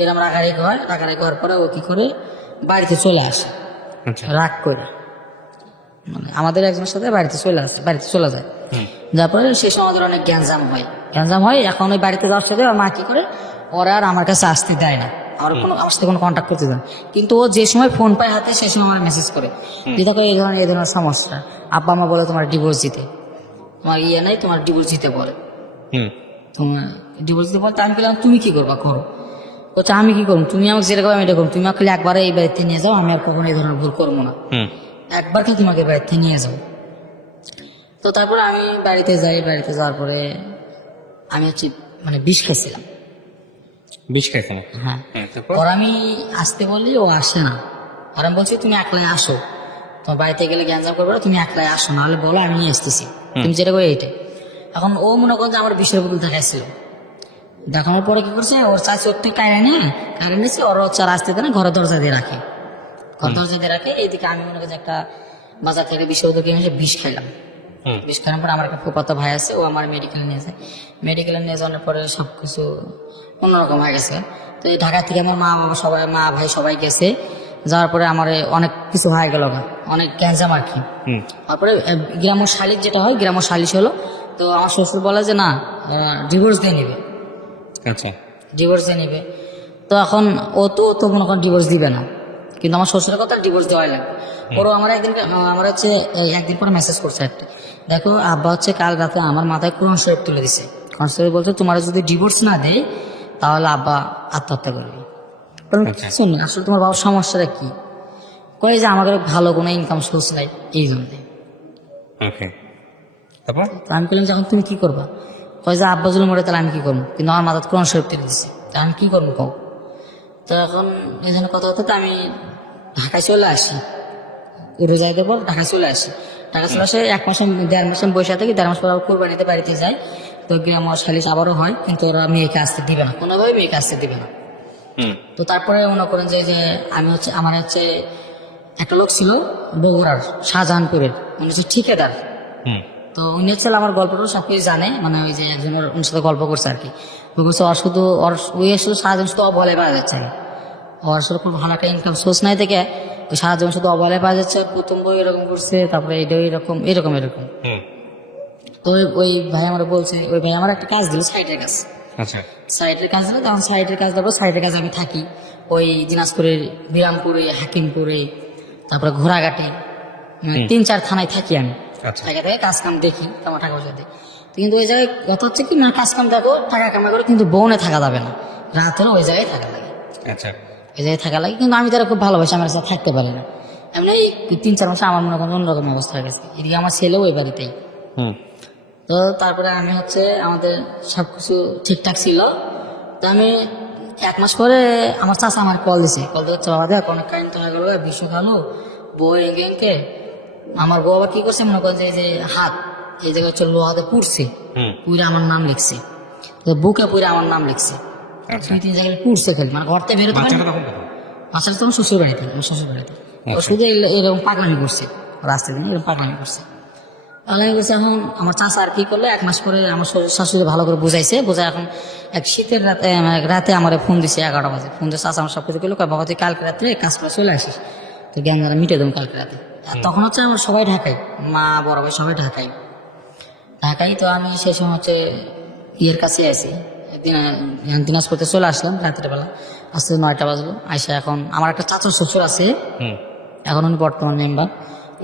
এরকম রাগারাগি হয়। রাগারাগি হওয়ার পরে ও কি করে বাড়িতে চলে আসে, আচ্ছা রাগ করে, মানে আমাদের একজনের সাথে বাড়িতে চলে যায়। তারপরে সেই সময় আমাদের অনেক গ্যাঞ্জাম হয়। এখন ওই বাড়িতে যাওয়ার সাথে ওর মা কি করে, ওরা আর আমার কাছে আসতে দেয় না, আমার সাথে কোনো কন্ট্যাক্ট করতে দেয় না। কিন্তু ও যে সময় ফোন পায় হাতে, সেই সময় আমার মেসেজ করে যে দেখো এই ধরনের সমস্যা, আব্বা মা বলে তোমার ডিভোর্স দিতে, তোমার ইয়ে নাই, তোমার ডিভোর্স দিতে বলে, তোমার ডিভোর্স দিতে বলতে। আমি বললাম তুমি কি করবা করো, বলছে আমি কি করবো, তুমি আমাকে যেরকম আমি এরকম, তুমি আমাকে একবারে এই বাড়িতে নিয়ে যাও, আমি আর কখনো এই ধরনের ভুল করবো না, একবার কি তোমাকে বাড়িতে নিয়ে যাও। তো তারপরে আমি বাড়িতে যাই, বাড়িতে যাওয়ার পরে আমি হচ্ছে মানে বিষ খাইছিলাম। বিষ খাইছেন? হ্যাঁ, তারপর? ওর আমি আসতে বললি ও আসে না, আর আমি বলছি তুমি একলাই আসো, তোমার বাড়িতে গেলে গ্যাঞ্জাম করবে না, তুমি একলাই আসো, নাহলে বলো আমি নিয়ে আসতেছি, তুমি যেটা করে এইটাই। এখন ও মনে করছে আমার বিষের বোতল দেখাইছিল, দেখানোর পরে কি করছে, ওর চাষি ওর থেকে কায়রা নিয়েছে, ওর হচ্ছে আর আসতে দেয় না, ঘরের দরজা দিয়ে রাখে, এইদিকে আমি মনে করছি একটা বাজার থেকে বিষের বোতল কিনে এসে বিষ খাইলাম। বিষ খাওয়ার পর আমার একটা ফুফাতো ভাই আছে, ও আমার মেডিকেলে নিয়ে যায়, মেডিকেলে নিয়ে যাওয়ার পরে সবকিছু অন্যরকম হয়ে গেছে। তো এই ঢাকা থেকে আমার মা বাবা সবাই, মা ভাই সবাই গেছে, যাওয়ার পরে আমার অনেক কিছু হয়ে গেল, অনেক গ্যাঞ্জাম আর কি। তারপরে গ্রাম্য শালিক যেটা হয়, গ্রাম্য সালিশ হলো। তো আমার শ্বশুর বলে যে না, ডিভোর্স দিয়ে নিবে। আচ্ছা, ডিভোর্স দিয়ে নিবে। তো এখন ও তো মনে করেন ডিভোর্স দিবে না, কিন্তু আমার শ্বশুরের কথা ডিভোর্স দেওয়াই লাগবে। ওরও আমার একদিন পরে মেসেজ করছে একটা, দেখো আব্বা হচ্ছে কাল রাতে আমার মাথায় কোরআন শরীফ তুলে দিছে, কোরআন শরীফ বলছে তোমার যদি ডিভোর্স না দেয় তাহলে আব্বা আত্মহত্যা করবে। শুন আসলে তোমার বাবার সমস্যাটা কি, কয়ে যে আমাদের ভালো কোনো ইনকাম সোর্স নাই, এই জন্যে। তারপর আমি বললাম যে এখন তুমি কি করবা, কয়ে যে আব্বা যদি মরে তাহলে আমি কি করবো, কিন্তু আমার মাথায় কোরআন শরীফ তুলে দিছে, তা আমি কি করবো কও। তো এখন এই জন্য কথা হতো, তো আমি ঢাকায় চলে আসি, রোজায় দেবো ঢাকায় চলে আসি। 1 মাস 1.5 মাস বসে থাকি, 1.5 মাস পর আবার কোরবানিতে বাড়িতে যাই। তো গ্রাম সালিশ আবারও হয়, কিন্তু ওরা মেয়েকে আসতে দিবে না, কোনোভাবে মেয়েকে আসতে দিবে না। তো তারপরে মনে করেন যে আমি আমার একটা লোক ছিল বগুড়ার শাহজাহানপুরের, উনি হচ্ছে ঠিকাদার। তো উনি হচ্ছে আমার গল্পটা সবকিছু জানে, মানে ওই যে একজন ওর সাথে গল্প করছে আর কি, বলছে ওর শুধু ওই আসলে সারাদিন শুধু অবহেলায় পাওয়া যাচ্ছে, ওর আসলে খুব ভালো একটা ইনকাম সোর্স নাই থেকে ওই সারাদিন শুধু অবহেলায় পাওয়া যাচ্ছে, প্রথম বই এরকম করছে, তারপরে এইটাও এরকম। তো ওই ভাই আমার বলছে, ওই ভাই আমার একটা কাজ দিল, সাইডের কাজ। আচ্ছা, সাইডের কাজ দিল, তখন সাইডের কাজ দেবো, সাইডের কাজে আমি থাকি ওই দিনাজপুরের বিরামপুরে, হাকিমপুরে, তারপরে ঘোড়াঘাটে, 3-4 থানায় থাকি আমি। থেকে কাজ কাম দেখি, তোমার টাকা পয়সা দিই। কিন্তু ওই জায়গায় কথা হচ্ছে কি, কাজ কাম দেখো, টাকা কামাই করে, কিন্তু বউনে থাকা যাবে না, রাত হলে ওই জায়গায় থাকা লাগে। আচ্ছা, ওই জায়গায় থাকা লাগে, কিন্তু আমি তারা খুব ভালোবাসি, আমার সাথে থাকতে পারি না। এমনি 3-4 মাসে আমার মনে করেন অন্যরকম অবস্থা হয়ে গেছে। এদিকে আমার ছেলেও ওই বাড়িতেই। হুম তো তারপরে আমি হচ্ছে আমাদের সবকিছু ঠিকঠাক ছিল। তো আমি 1 মাস পরে আমার চাচা আমার কল দিছে, কল দিয়ে হচ্ছে বাবা দেখ অনেক কারেন্ট হয়ে গেল, বিশ্ব খালো বউ এঁকে আমার বউ আবার কি করছে মনে করেন যে এই যে হাত এই জায়গায় হচ্ছে লোহাতে পুড়ছে, পুরে আমার নাম লিখছে, তো বুকে পুরে আমার নাম লিখছে, 2-3 জায়গায় পুড়ছে খালি, মানে ঘর থেকে বেরোতে পারে বাচ্চাটা তখন কোথায়? বাচ্চাটা তো আমার শ্বশুর বাড়িতে, আমার শ্বশুর বাড়িতে। ও শুধু এরকম পাগলামি করছে, রাস্তায় দিন এরকম পাগলামি করছে। পাগলামি করছে। এখন আমার চাচা আর কি করলো, 1 মাস পরে আমার শাশুড়ি ভালো করে বুঝাইছে, বুঝাই এখন এক শীতের রাতে আমার ফোন দিছে 11টা বাজে, ফোন দিয়ে চাচা আমার সব কিছু করলো, বাবা তুই কালকে রাত্রে কাজ করে চলে আসিস, তো জ্ঞান যারা মিটে দেবো কালকে রাতে। আর তখন হচ্ছে আমার সবাই ঢাকায়, মা বড় ভাই সবাই ঢাকায়। তো আমি সেই সময় হচ্ছে ইয়ের কাছে আছি, দিনাজপুরতে চলে আসলাম রাতের বেলা, আস্তে 9টা বাজলো। আইসা এখন আমার একটা চাচার শ্বশুর আছে, এখন উনি বর্তমান মেম্বার,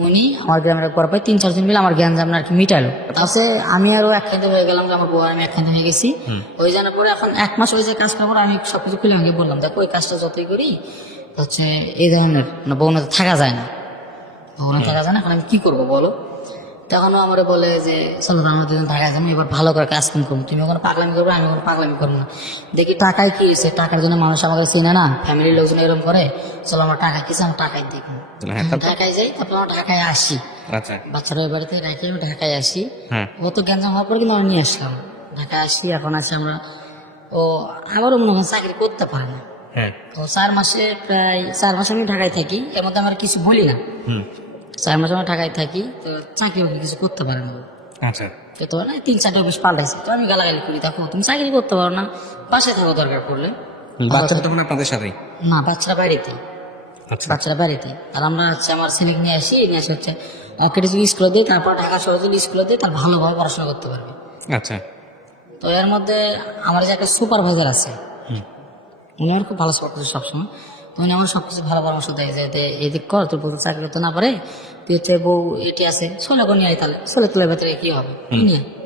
উনি আমার গ্রামের পর প্রায় 3-4 জন মিলে আমার জ্ঞান জামনা আর কি মিটালো। তারপরে আমি আরো একখানে হয়ে গেলাম, আমার বউ আর আমি একখানে হয়ে গেছি। ওই জানার পরে এখন 1 মাস ওই যে কাজ করার পর আমি সবকিছু খুলে আমাকে বললাম দেখো ওই কাজটা যতই করি হচ্ছে এই ধরনের বউনা থাকা যায় না, বউনা থাকা যায় না, এখন আমি কি করবো বলো। তখনও আমার বলে যে চলো আমরা দুজন ঢাকায় যাবো, এবার ভালো করে কাজ কাম করবো, তুমি ওখানে পাগলামি করবো, আমি ওখানে পাগলামি করবো না। দেখি টাকায় কি হয়েছে, টাকার জন্য মানুষ আমাকে চিনে না, ফ্যামিলির লোকজন এরকম করে, চলো আমরা টাকা কিছু আমরা টাকায় দেখবো, ঢাকায় যাই, তারপর আমরা ঢাকায় আসি, আচ্ছা বাচ্চারা ওই বাড়িতে রেখে আমি ঢাকায় আসি। হ্যাঁ ও তো গ্যাঞ্জাম হওয়ার পর কিন্তু আমরা নিয়ে আসলাম ঢাকায় আসি। এখন আসি আমরা, ও আবারও মনে হয় চাকরি করতে পারে না। হ্যাঁ তো 4 মাসে প্রায় 4 মাস আমি ঢাকায় থাকি, এর মধ্যে আমরা কিছু বলি না। 4 মাস আমরা ঢাকায় থাকি, তো চাকরি বাকরি কিছু করতে পারে না। আচ্ছা তো না 3-4টা অফিস পাল্টাইছে, তো আমি গালাগালি করি, দেখো তুমি চাকরি করতে পারো না, বাসায় থাকো দরকার পড়লে। বাচ্চাটা তখন আপনাদের সাথেই? না বাচ্চারা বাড়িতে, আচ্ছা বাচ্চারা বাড়িতে। আর আমরা হচ্ছে আমার ছেলেকে নিয়ে আসি, নিয়ে আসি হচ্ছে ওকে যদি স্কুলে দিই, তারপর ঢাকা শহরে যদি স্কুলে দিই তার ভালোভাবে পড়াশোনা করতে পারবে। আচ্ছা তো এর মধ্যে আমার যে একটা সুপারভাইজার আছে, উনি আমার খুব ভালো সাপোর্ট করছে সবসময়। তো উনি আমার সবকিছু ভালো পরামর্শ দেয় যে এদিক কর, তোর বউ চাকরি করতে না পারে, তুই হচ্ছে বউ এটি আছে ছোলে করে নিয়ে আয়, তাহলে ছোলে তোলে ভেতরে কি হবে,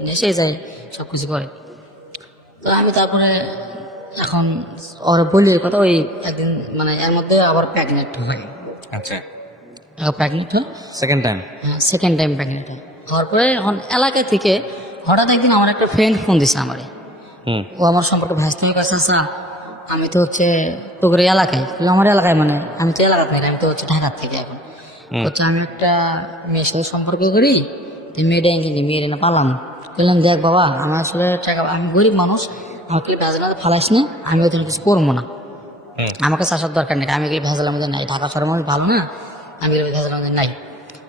নিয়ে সে যায় সবকিছু করে। তো আমি তারপরে এখন ওর বলি এই কথা, ওই একদিন মানে এর মধ্যে আবার প্রেগনেন্ট হয়, আচ্ছা প্রেগনেন্ট হয় সেকেন্ড টাইম? হ্যাঁ সেকেন্ড টাইম প্রেগনেন্ট হয়। হওয়ার পরে এখন এলাকা থেকে হঠাৎ একদিন আমার একটা ফ্রেন্ড ফোন দিছে আমারে, ও আমার সম্পর্কে ভাইস্তামের কাছে আসা, আমি তো হচ্ছে পুকুরে এলাকায়, আমার এলাকায় মানে আমি তো এলাকা থেকে, আমি তো হচ্ছে ঢাকার থেকে। এখন হচ্ছে আমি একটা মেয়ের সাথে সম্পর্ক করি, মেয়েটা এনে মেয়ের এনে পালাম, বললাম দেখ বাবা আমার আসলে টাকা, আমি গরিব মানুষ, আমাকে ভেজাল ফালাইস নি, আমি ওখানে কিছু করবো না, আমাকে চাষার দরকার নেই, আমি এগুলি ভেজালের মধ্যে নাই, ঢাকা শহরের মানুষ ভালো না, আমি এগুলো ভেজালের মধ্যে নাই।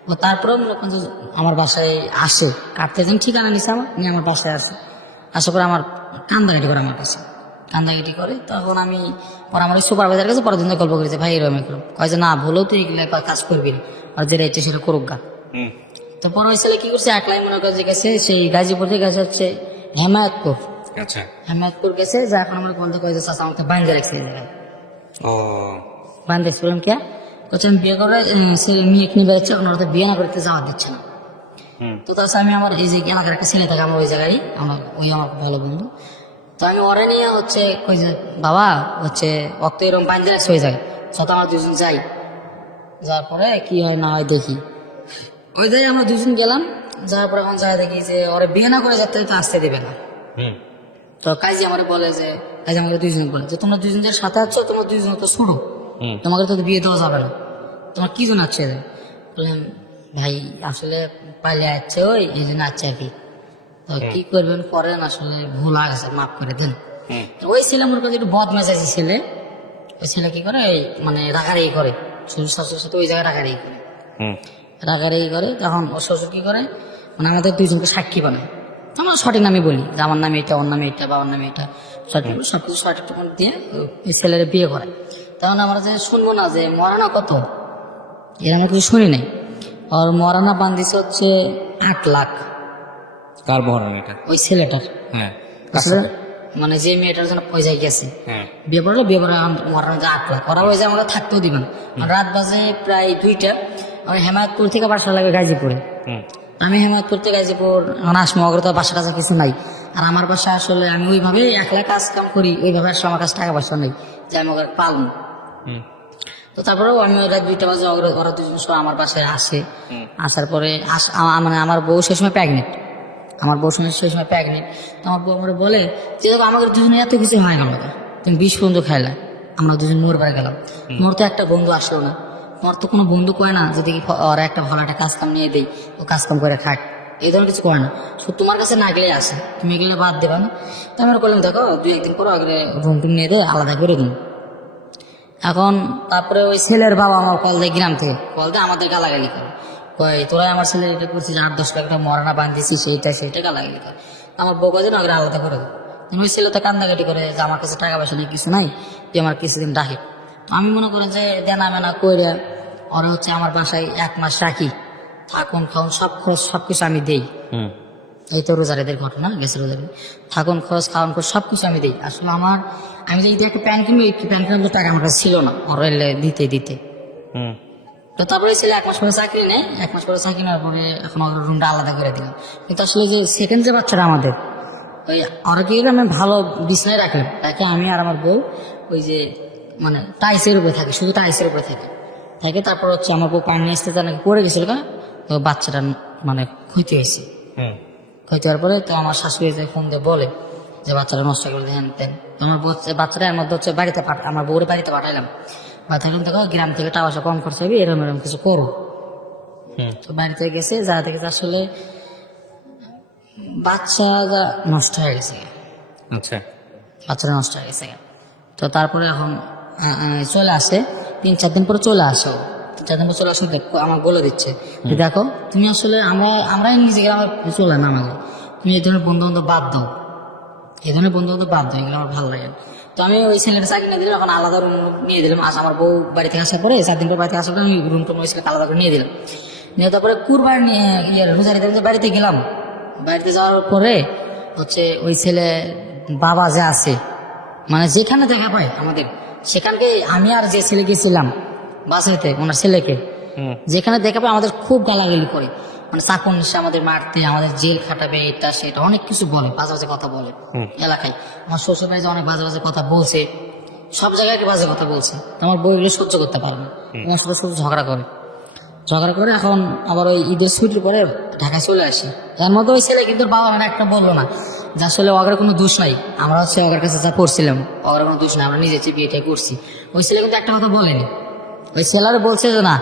ও তারপরেও মনে করেন যে আমার বাসায় আসে, কাটতে যেন ঠিকানা নিছে আমার, নিয়ে আমার বাসায় আসে, আসার পরে আমার কান্দাকাটি করে আমার কাছে, কান্দাকাটি করে। তখন আমি পরে আমার ওই সুপারভাইজার কাছে পরের দিন গল্প করেছে, ভাই এরকম এরকম কয় যে না ভুলেও তুই এগুলো কাজ করবি না, আর যেটা ইচ্ছে সেটা করুক গা। তো পরে ওই ছেলে কি করছে, একলাই মনে করে যে গেছে সেই গাজীপুর থেকে গেছে হচ্ছে হেমায়তপুর, আচ্ছা হেমায়তপুর গেছে, যা এখন আমার বন্ধু কয়েছে চাষা আমাকে বান্ধে রাখছে এই জায়গায়, ও বান্ধে ছিলাম কে বলছে আমি বিয়ে করে সে মেয়ে নিয়ে বেড়াচ্ছে, এখন ওরা তো বিয়ে না করতে যাওয়া দিচ্ছে না। তো তাছাড়া আমি আমার এই যে এলাকার একটা ছেলে থাকে আমার ওই জায়গায়, আমার ওই আমার খুব ভালো বন্ধু, তো আমি ওরে নিয়ে হচ্ছে কই যে বাবা হচ্ছে অত এরকম বান্ধে রাখছে ওই জায়গায়, যত আমরা দুজন যাই, যাওয়ার পরে কি হয় না হয় দেখি, ওই জায়গায় আমরা দুজন গেলাম, যাওয়ার পরে এখন যাই দেখি যে ওরা বিয়ে না করে যাতে তো আসতে দেবে না। তো কাজী আমার বলে যে, কাজী আমাকে দুইজন বলে যে তোমরা দুজন যার সাথে আছো, তোমরা দুজন তো ছোড়ো, তোমাকে তো বিয়ে দেওয়া যাবে না, তোমার কি জন্য আছে? বললাম ভাই আসলে পালিয়ে আসছে ওই এই জন্য আছে আর কি, তো কি করবেন করেন, আসলে ভুল হয়ে গেছে মাফ করে দেন। ওই ছেলে মনে করেন একটু বদমাশ আছে ছেলে, ওই ছেলে কি করে মানে রাগারাগি করে, শ্বশুর শাশুর সাথে ওই জায়গায় রাগারাগি করে, রাগারাগি করে। তখন ওর শ্বশুর কি করে মানে আমাদের দুইজনকে সাক্ষী বানায়, আমরা সঠিক নামে বলি যে আমার নামে এটা, ওর নামে এটা, বাবার নামে এটা, সঠিক সবকিছু সঠিক দিয়ে ওই ছেলের বিয়ে করে। তখন আমরা যে শুনবো না যে মরানা কত, এর আমরা কিছু শুনি নাই, আর মরানা বান্ধিছে হচ্ছে 8 লাখ। কার বহরান এটা? ওই ছেলেটার, হ্যাঁ মানে যে মেয়েটার জন্য পয়সা গেছে হ্যাঁ বিয়ে পড়লো, বিয়ে পড়ে মরানা যে 8 লাখ, ওরা ওই যে আমরা থাকতেও দিবেন। রাত বাজে প্রায় 2টা, আমি হেমায়তপুর থেকে বাসা লাগে গাজীপুরে, আমি হেমায়তপুর থেকে গাজীপুর এখন আসমো, অগ্র তো বাসা টাসা কিছু নাই, আর আমার বাসা আসলে আমি ওইভাবে একলা কাজ কাম করি, ওইভাবে আসলে আমার কাছে টাকা পয়সা নেই যে আমি ওকে পালবো। তো তারপরেও আমি রাত 2টা বাজে ওরা দুজন সব আমার বাসায় আসে। আসার পরে মানে আমার বউ সেই সময় প্রেগনেন্ট, আমার বউ সেই সময় প্রেগনেন্ট। তো আমার বউ আমার বলে যে দেখো আমাদের দুজনে এত কিছু হয় না, তুমি 20 পর্যন্ত খাইলা, আমরা দুজন মোর বাড়ি গেলাম, তোমার তো একটা বন্ধু আসলো না, তোমার তো কোনো বন্ধু কয় না যদি ওরা একটা ভালো একটা কাজ কাম নিয়ে দেয় ও কাজ কাম করে খাক, এই ধরনের কিছু করে না, শুধু তোমার কাছে না গেলে আসে, তুমি এগুলো বাদ দেবা না। তো আমরা করলাম দেখো 2-1 দিন পর আগে রুম টুম নিয়ে দেয় আলাদা করে দিন। এখন তারপরে ওই ছেলের বাবা আমার কল দেয়, গ্রাম থেকে কল দেয়, আমাদের গালাগালি করে, কয় তোরা আমার ছেলে এটা করছিস, 8-10 লাখ টাকা মরানা বান্ধিছিস, সেইটা গালাগালি করে। আমার বউ কাজে না ওরা আলাদা করে দেয়। ওই ছেলে তো কান্দাকাটি করে যে আমার কাছে টাকা পয়সা নেই, কিছু নাই, তুই আমার কিছুদিন রাখি। তো আমি মনে করি যে দেনা মেনা করে ওরা হচ্ছে আমার বাসায় 1 মাস রাখি, থাকুন খাউন সব খরচ সবকিছু আমি দেই। এই তো রোজারেদের ঘটনা গেছে, রোজারে থাকুন খরচ খাওয়ান খরচ সবকিছু আমি দিই। আসলে আমি যে একটা প্যান্ট কিনবো, একটু প্যান্ট কেনার টাকা আমার কাছে ছিল না, ওরা দিতে। তো তারপরে ছেলে 1 মাস পরে চাকরি নেই, 1 মাস পরে চাকরি নেওয়ার পরে এখন ওর রুমটা আলাদা করে দিলাম। কিন্তু আসলে যে সেকেন্ড যে বাচ্চাটা আমাদের, ওই ওরা কি আমি ভালো বিছনায় রাখলাম, তাকে আমি আর আমার বউ ওই যে মানে টাইসের উপরে থাকি, শুধু টাইসের উপরে থাকে। তারপর হচ্ছে আমার বউ পানি আসতে নাকি পড়ে গেছিল, তো বাচ্চাটা মানে ক্ষতি হয়েছে। ক্ষতি হওয়ার পরে তো আমার শাশুড়ি যে ফোন দিয়ে বলে যে বাচ্চাটা নষ্ট করে দেন তেন। আমার বাচ্চাটা এর মধ্যে হচ্ছে বাড়িতে আমার বউরে বাড়িতে পাঠাইলাম, পাঠাইলাম দেখো গ্রাম থেকে টাকা পয়সা কম খরচ হবে, এরকম কিছু করো। তো বাড়িতে গেছে, যা দেখেছে আসলে বাচ্চা নষ্ট হয়ে গেছে। আচ্ছা, বাচ্চাটা নষ্ট হয়ে গেছে। তো তারপরে এখন চলে আসে, 3-4 দিন পরে চলে আসো, 3-4 দিন পর চলে আসো, আমার বলে দিচ্ছে যে দেখো তুমি আসলে আমরাই নিজেকে আমার চলে না, আমাকে তুমি এই ধরনের বন্ধু বান্ধব বাদ দাও, এই ধরনের বন্ধু বান্ধব বাদ দাও, এগুলো আমার ভালো লাগে। তো আমি ওই ছেলেটা চাকরি নিয়ে দিলাম, এখন আলাদা রুম নিয়ে দিলাম। আমার বউ বাড়ি থেকে আসার পরে 4 দিন পর বাড়িতে আসার পরে আমি রুম টুম ওই ছেলেকে আলাদা করে নিয়ে দিলাম। নিয়ে তারপরে কুরবানি রোজারিতে বাড়িতে গেলাম। বাড়িতে যাওয়ার পরে হচ্ছে ওই ছেলে বাবা যে আছে, মানে যেখানে দেখা পায় আমাদের সেখানকে আমি আর যে ছেলে গেছিলাম বাসাইতে ওনার ছেলেকে, যেখানে দেখা পায় আমাদের খুব গালাগালি করে, মানে চাকর নিশে আমাদের মারতে, আমাদের জেল খাটাবে, এটা সেটা অনেক কিছু বলে, বাজে বাজে কথা বলে এলাকায়। আমার শ্বশুর বাড়িতে অনেক বাজে বাজে কথা বলছে, সব জায়গায় বাজে কথা বলছে। আমার বউ এগুলো সহ্য করতে পারে না, আমার সাথে শুধু ঝগড়া করে। এখন আবার ওই ঈদের ছুটির পরে ঢাকায় চলে আসি। তার মধ্যে ওই ছেলে কিন্তু বাবা মানে একটা বললো না যে আসলে ওদের কোনো দোষ নাই, আমরা হচ্ছে ওদের কাছে যা পড়ছিলাম ওদের কোনো দোষ নাই, আমরা নিজে বিয়েটাই করছি। ওই ছেলে কিন্তু একটা কথা বলেনি, ওই ছেলেরা বলছে যে না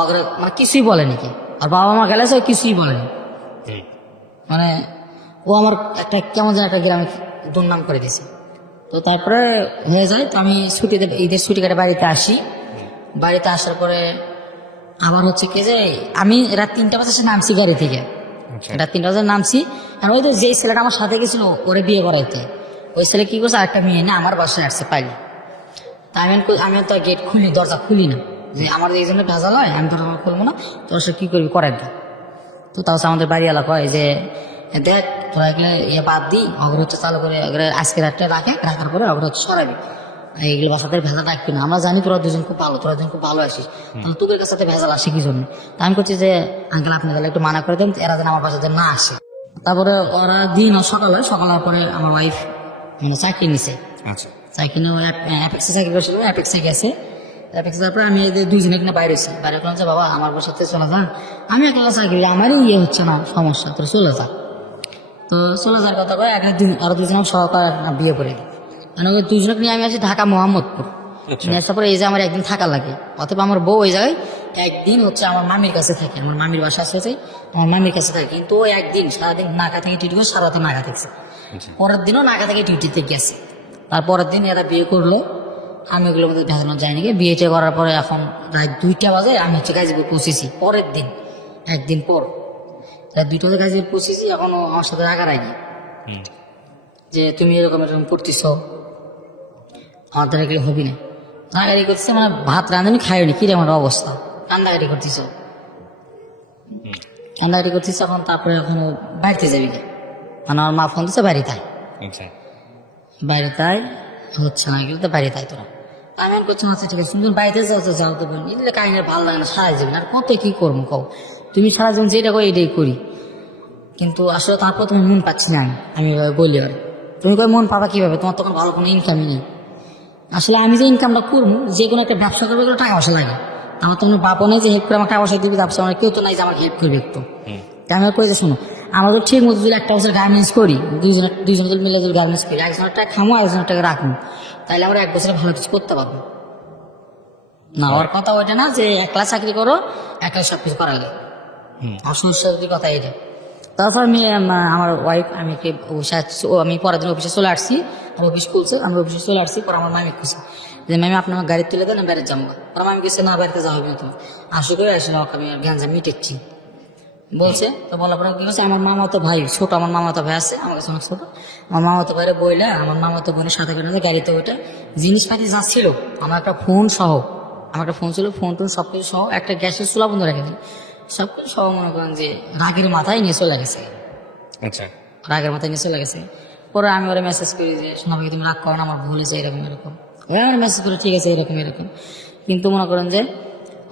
ওদের মানে কিছুই বলেনি, কি আর বাবা মা গেলে কিছুই বলেনি, মানে ও আমার একটা কেমন যেন একটা গ্রামে দুর্নাম করে দিয়েছে। তো তারপরে হয়ে যায়, তো আমি ঈদের ছুটি কাটে বাড়িতে আসি। বাড়িতে আসার পরে আবার হচ্ছে কি যে আমি রাত 3টা বাজে নামছি গাড়ি থেকে, রাত 3টা বাজে নামছি। আর ওই তো যেই ছেলেটা আমার সাথে গেছিল ওরে বিয়ে করাইতে, ওই ছেলে কি করছে আরেকটা মেয়ে না আমার বাসায় আসছে পাইলে। তা আমি তো গেট খুলি, দরজা খুলি না, যে আমার এই জন্য ভেজাল হয়, আমি দরজা খুলবো না, তোর সে কি করবি করাই দা। তো তাও আমাদের বাড়ি এলাকা কয় যে দেখ তোরা এগুলো বাদ দিই, অগ্র হচ্ছে চালু করে আজকে রাতটা রাখার পরে অগ্র হচ্ছে সরাবি, এইগুলো বাসাতে ভেজাল রাখবি না, আমরা জানি তোরা দুজন খুব ভালো, তোরা দুজন খুব ভালো আসিস, তাহলে তোদের কাছে ভেজাল আসে কি জন্য। তা আমি করছি যে আঙ্কেল আপনি তাহলে একটু মানা করে দেন, এরা যেন আমার বাসাতে না আসে। তারপরে ওরা দিন সকালের পরে আমার ওয়াইফ মানে চাকরি নিছে, আচ্ছা, চাকরি নিয়ে অ্যাপেক্সে চাকরি করেছিল, অ্যাপেক্সে গেছে। অ্যাপেক্সে তারপরে আমি এদের 2 জনে কিনা বাইরে হয়েছি, বাইরে করলাম যে বাবা আমার বাসাতে চলে যা, আমি একলা চাকরি, আমারই হচ্ছে না সমস্যা, তোর চলে যা। তো চলে যাওয়ার কথা কয় আরো 2 জন সহকার বিয়ে করে দিই, মানে ওই 2 জনকে নিয়ে আমি আছি ঢাকা মোহাম্মদপুর। নিয়ে আসার পরে এই যে আমার একদিন থাকা লাগে, অথবা আমার বউ ওই জায়গায় একদিন হচ্ছে আমার মামির কাছে থাকে, আমার মামির বাসা আছে, আমার মামির কাছে থাকে। কিন্তু ও একদিন সারাদিন নাকা থেকে ডিউটি করে, সারাদিন নাকা থাকছে, পরের দিনও নাকা থেকে ডিউটিতে গেছে। তারপরের দিন এরা বিয়ে করলো, আমি ওগুলোর মধ্যে ভেজানো যায়নি। বিয়েটা করার পরে এখন রাত 2টা বাজে আমি হচ্ছে গাজীপুর পৌঁছেছি, পরের দিন একদিন পর রাত 2টা বাজে গাজীপুর পৌঁছেছি। এখনো আমার সাথে রাগারাগি যে তুমি এরকম করতেছ, আমার দ্বারা এগুলো হবি না, রাগারি করতেছে, মানে ভাত রাঁধুনি খাইনি, কি রে আমার অবস্থা, কান্দাকাটি করতেছ। এখন তারপরে এখন বাড়িতে যাবি, মানে আমার মা ফোন দিচ্ছে বাইরে তাই, বাইরে তাই হচ্ছে না, এগুলো তো বাইরে তাই তোরা। আমি করছি আচ্ছা ঠিক আছে, তুমি বাড়িতে যাও তো বলি, এগুলো কাহিনী ভালো লাগে না, সারা জীবন আর কত কি করবো কও, তুমি সারা জীবন যেটা কো এটাই করি। কিন্তু আসলে তারপর তুমি মন পাচ্ছি না, আমি বলি আর তুমি কই মন পাবা কিভাবে, তোমার তখন ভালো কোনো ইনকামই নেই, আসলে আমি যে ইনকামটা করবো, যে কোনো একটা ব্যবসা করবো, এগুলো টাকা পয়সা লাগে। আমার তো বাপও নেই যে হেল্প করে আমার টাকা পয়সা দিবি, তারপর আমার কেউ তো নাই যে আমার হেল্প করবে একটু। তাই আমি কই যে শোনো, আমরা তো ঠিক মতো যদি একটা বছর গার্মেন্টস করি, দুইজনে মিলে যদি গার্মেন্টস করি, একজনের টাকা খামো, একজনের টাকা রাখবো, তাহলে আমরা এক বছরে ভালো কিছু করতে পারবো না। ওর কথা ওইটা না যে একলা চাকরি করো, একলা সবকিছু করালে। আমার সমস্যার কথা এটা। তারপর আমি আমার ওয়াইফ, আমি আমি পরের দিন অফিসে চলে আসছি, আমার অফিস খুলছে, আমি অফিসে চলে আসছি। পরে আমার মামি খুঁজছে যে ম্যাম আপনি আমার গাড়ি তুলে দেন, আমি বাড়িতে যাবো। পরে মামি কিছু না, বাড়িতে যাওয়া হবে না, তুমি আসো করে আসলে আমি গ্যাঞ্জা মিটেছি বলছে। তো বলার পরে কি বলছে, আমার মামাতো ভাই ছোট, আমার মামাতো ভাই আছে আমার কাছে অনেক ছোট, আমার মামাতো ভাইরে বইলে আমার মামাতো বোনের সাথে করে গাড়িতে ওইটা জিনিসপাতি যা ছিল, আমার একটা ফোন সহ, আমার একটা ফোন ছিল, ফোন টোন সবকিছু সহ, একটা গ্যাসের চুলা বন্ধ রেখেছি, সবকিছু সহ মনে করেন যে রাগের মাথায় নিয়ে চলে গেছে। আচ্ছা, রাগের মাথায় নিয়ে চলে গেছে। পরে আমি ওরা মেসেজ করি যে শোনা ভাই তুমি রাগ করো না, আমার ভুল হয়েছে এরকম এরকম। ওরা আমার মেসেজ করে ঠিক আছে এরকম এরকম। কিন্তু মনে করেন যে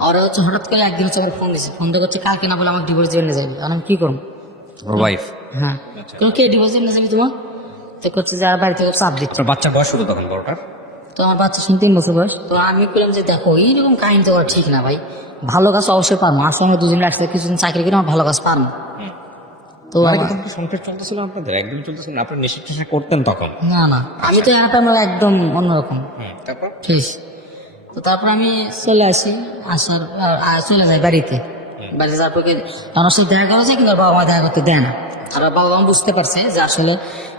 ওরা হচ্ছে হঠাৎ করে একদিন হচ্ছে আমার ফোন দিচ্ছে, ফোনটা করছে কালকে না বলে আমার ডিভোর্স দিয়ে নিয়ে যাবে। আর আমি কি করবো? ওর ওয়াইফ। হ্যাঁ, তুমি কে ডিভোর্স দিয়ে নিয়ে যাবি তোমার? তো করছে যে আর বাড়ি থেকে চাপ দিচ্ছে। আপনার বাচ্চা বয়স হলো তখন বড়টার? তো আমার বাচ্চা 3 বছর বয়স। তো আমি বললাম যে দেখো এইরকম কাহিনী তো করা ঠিক না ভাই, ভালো কাজ অবশ্যই পারবো, আর সঙ্গে দুজনে একসাথে কিছুদিন চাকরি করে আমার ভালো কাজ পারবো। তো সংসার চলতেছিল আপনাদের, একদম চলতেছিল না, আপনার নেশা টেশা করতেন তখন? না না, আমি তো একটা একদম অন্যরকম। তারপর ঠিক। তো তারপর আমি চলে আসি, চলে যাই বাড়িতে। বাড়িতে যাওয়ার পরে আমার সাথে দেখা করা যায়, কিন্তু ওর বাবা মা দেখা করতে দেয় না। আর ওর বাবা মা বুঝতে পারছে যে আসলে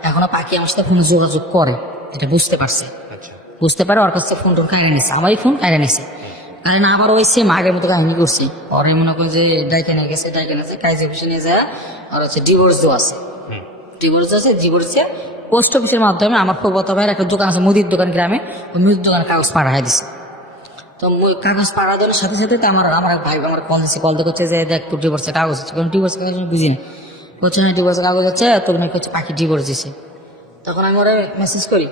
এখনো পাখি আমার সাথে ফোনে যোগাযোগ করে, এটা বুঝতে পারছে। আচ্ছা, বুঝতে পারে ওর কাছে ফোন টোন কায়রা নিচ্ছে, আমারই ফোন কায়রা নিচ্ছে। কারণ আবার ওই সেম আগের মতো কাহিনী করছে, ওরে মনে করি যে ডাইকে নিয়ে গেছে, ডাইকে নিয়েছে কাজী অফিসে নিয়ে যায়, আর হচ্ছে ডিভোর্স দেওয়া আছে, ডিভোর্স আছে। ডিভোর্সে পোস্ট অফিসের মাধ্যমে আমার প্রবত ভাইয়ের একটা দোকান আছে, মুদির দোকান গ্রামে, ওই মুদির দোকানে কাগজ পাঠাই দিছে। তো কাগজ পাঠানোর সাথে সাথে তো আমার ভাই আমার কল দিচ্ছে, কল করছে যে দেখ তোর ডিভোর্সের কাগজ আছে। কারণ ডিভোর্সের কাগজ আমি বুঝি না, বলছে হ্যাঁ ডিভোর্সের কাগজ আছে, তোর নাকি হচ্ছে পাখি ডিভোর্স দিছে। তখন আমি ওরা মেসেজ করি,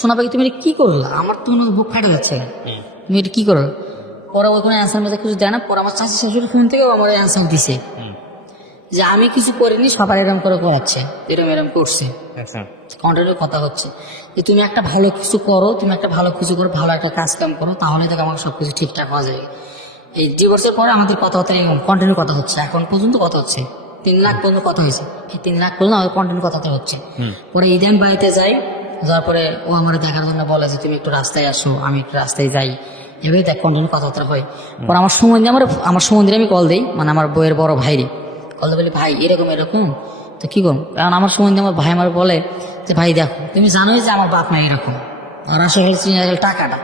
শোনা পাখি তুমি এটা কি করলা, আমার তো বুক ফাটে যাচ্ছে, তুমি এটা কি করো? পরে ওই কোনো অ্যান্সার মধ্যে কিছু দেয় না। পরে আমার চাষি শাশুড়ি ফোন থেকেও আমার অ্যান্সার দিছে যে আমি কিছু করিনি, সবার এরম করে করাচ্ছে, এরম করছে। আচ্ছা, কন্টিনিউ কথা হচ্ছে যে তুমি একটা ভালো কিছু করো, তুমি একটা ভালো কিছু করো, ভালো একটা কাজ কাম করো, তাহলে দেখো আমার সবকিছু ঠিকঠাক হওয়া যাবে। এই ডিভোর্সের পরে আমাদের কথাবার্তা কন্টিনিউ কথা হচ্ছে, এখন পর্যন্ত কথা হচ্ছে, 3 লাখ পর্যন্ত কথা হয়েছে। এই 3 লাখ পর্যন্ত আমাদের কন্টিনিউ কথাটা হচ্ছে। পরে ঈদে আমি বাড়িতে যাই, যাওয়ার পরে ও আমার দেখার জন্য বলে যে তুমি একটু রাস্তায় আসো, আমি একটু রাস্তায় যাই, এভাবেই দেখ কন্টিনিউ কথাবার্তা হয়। পরে আমার সুমন্দিরে আমি কল দিই, মানে আমার বইয়ের বড় ভাইরে কল দিয়ে বলি ভাই এরকম এরকম, তো কি করুন? কারণ আমার সম্বন্ধে আমার ভাই আমার বলে যে ভাই দেখো তুমি জানোই যে আমার বাপ মা এরকম, আর আসলে টাকাটা,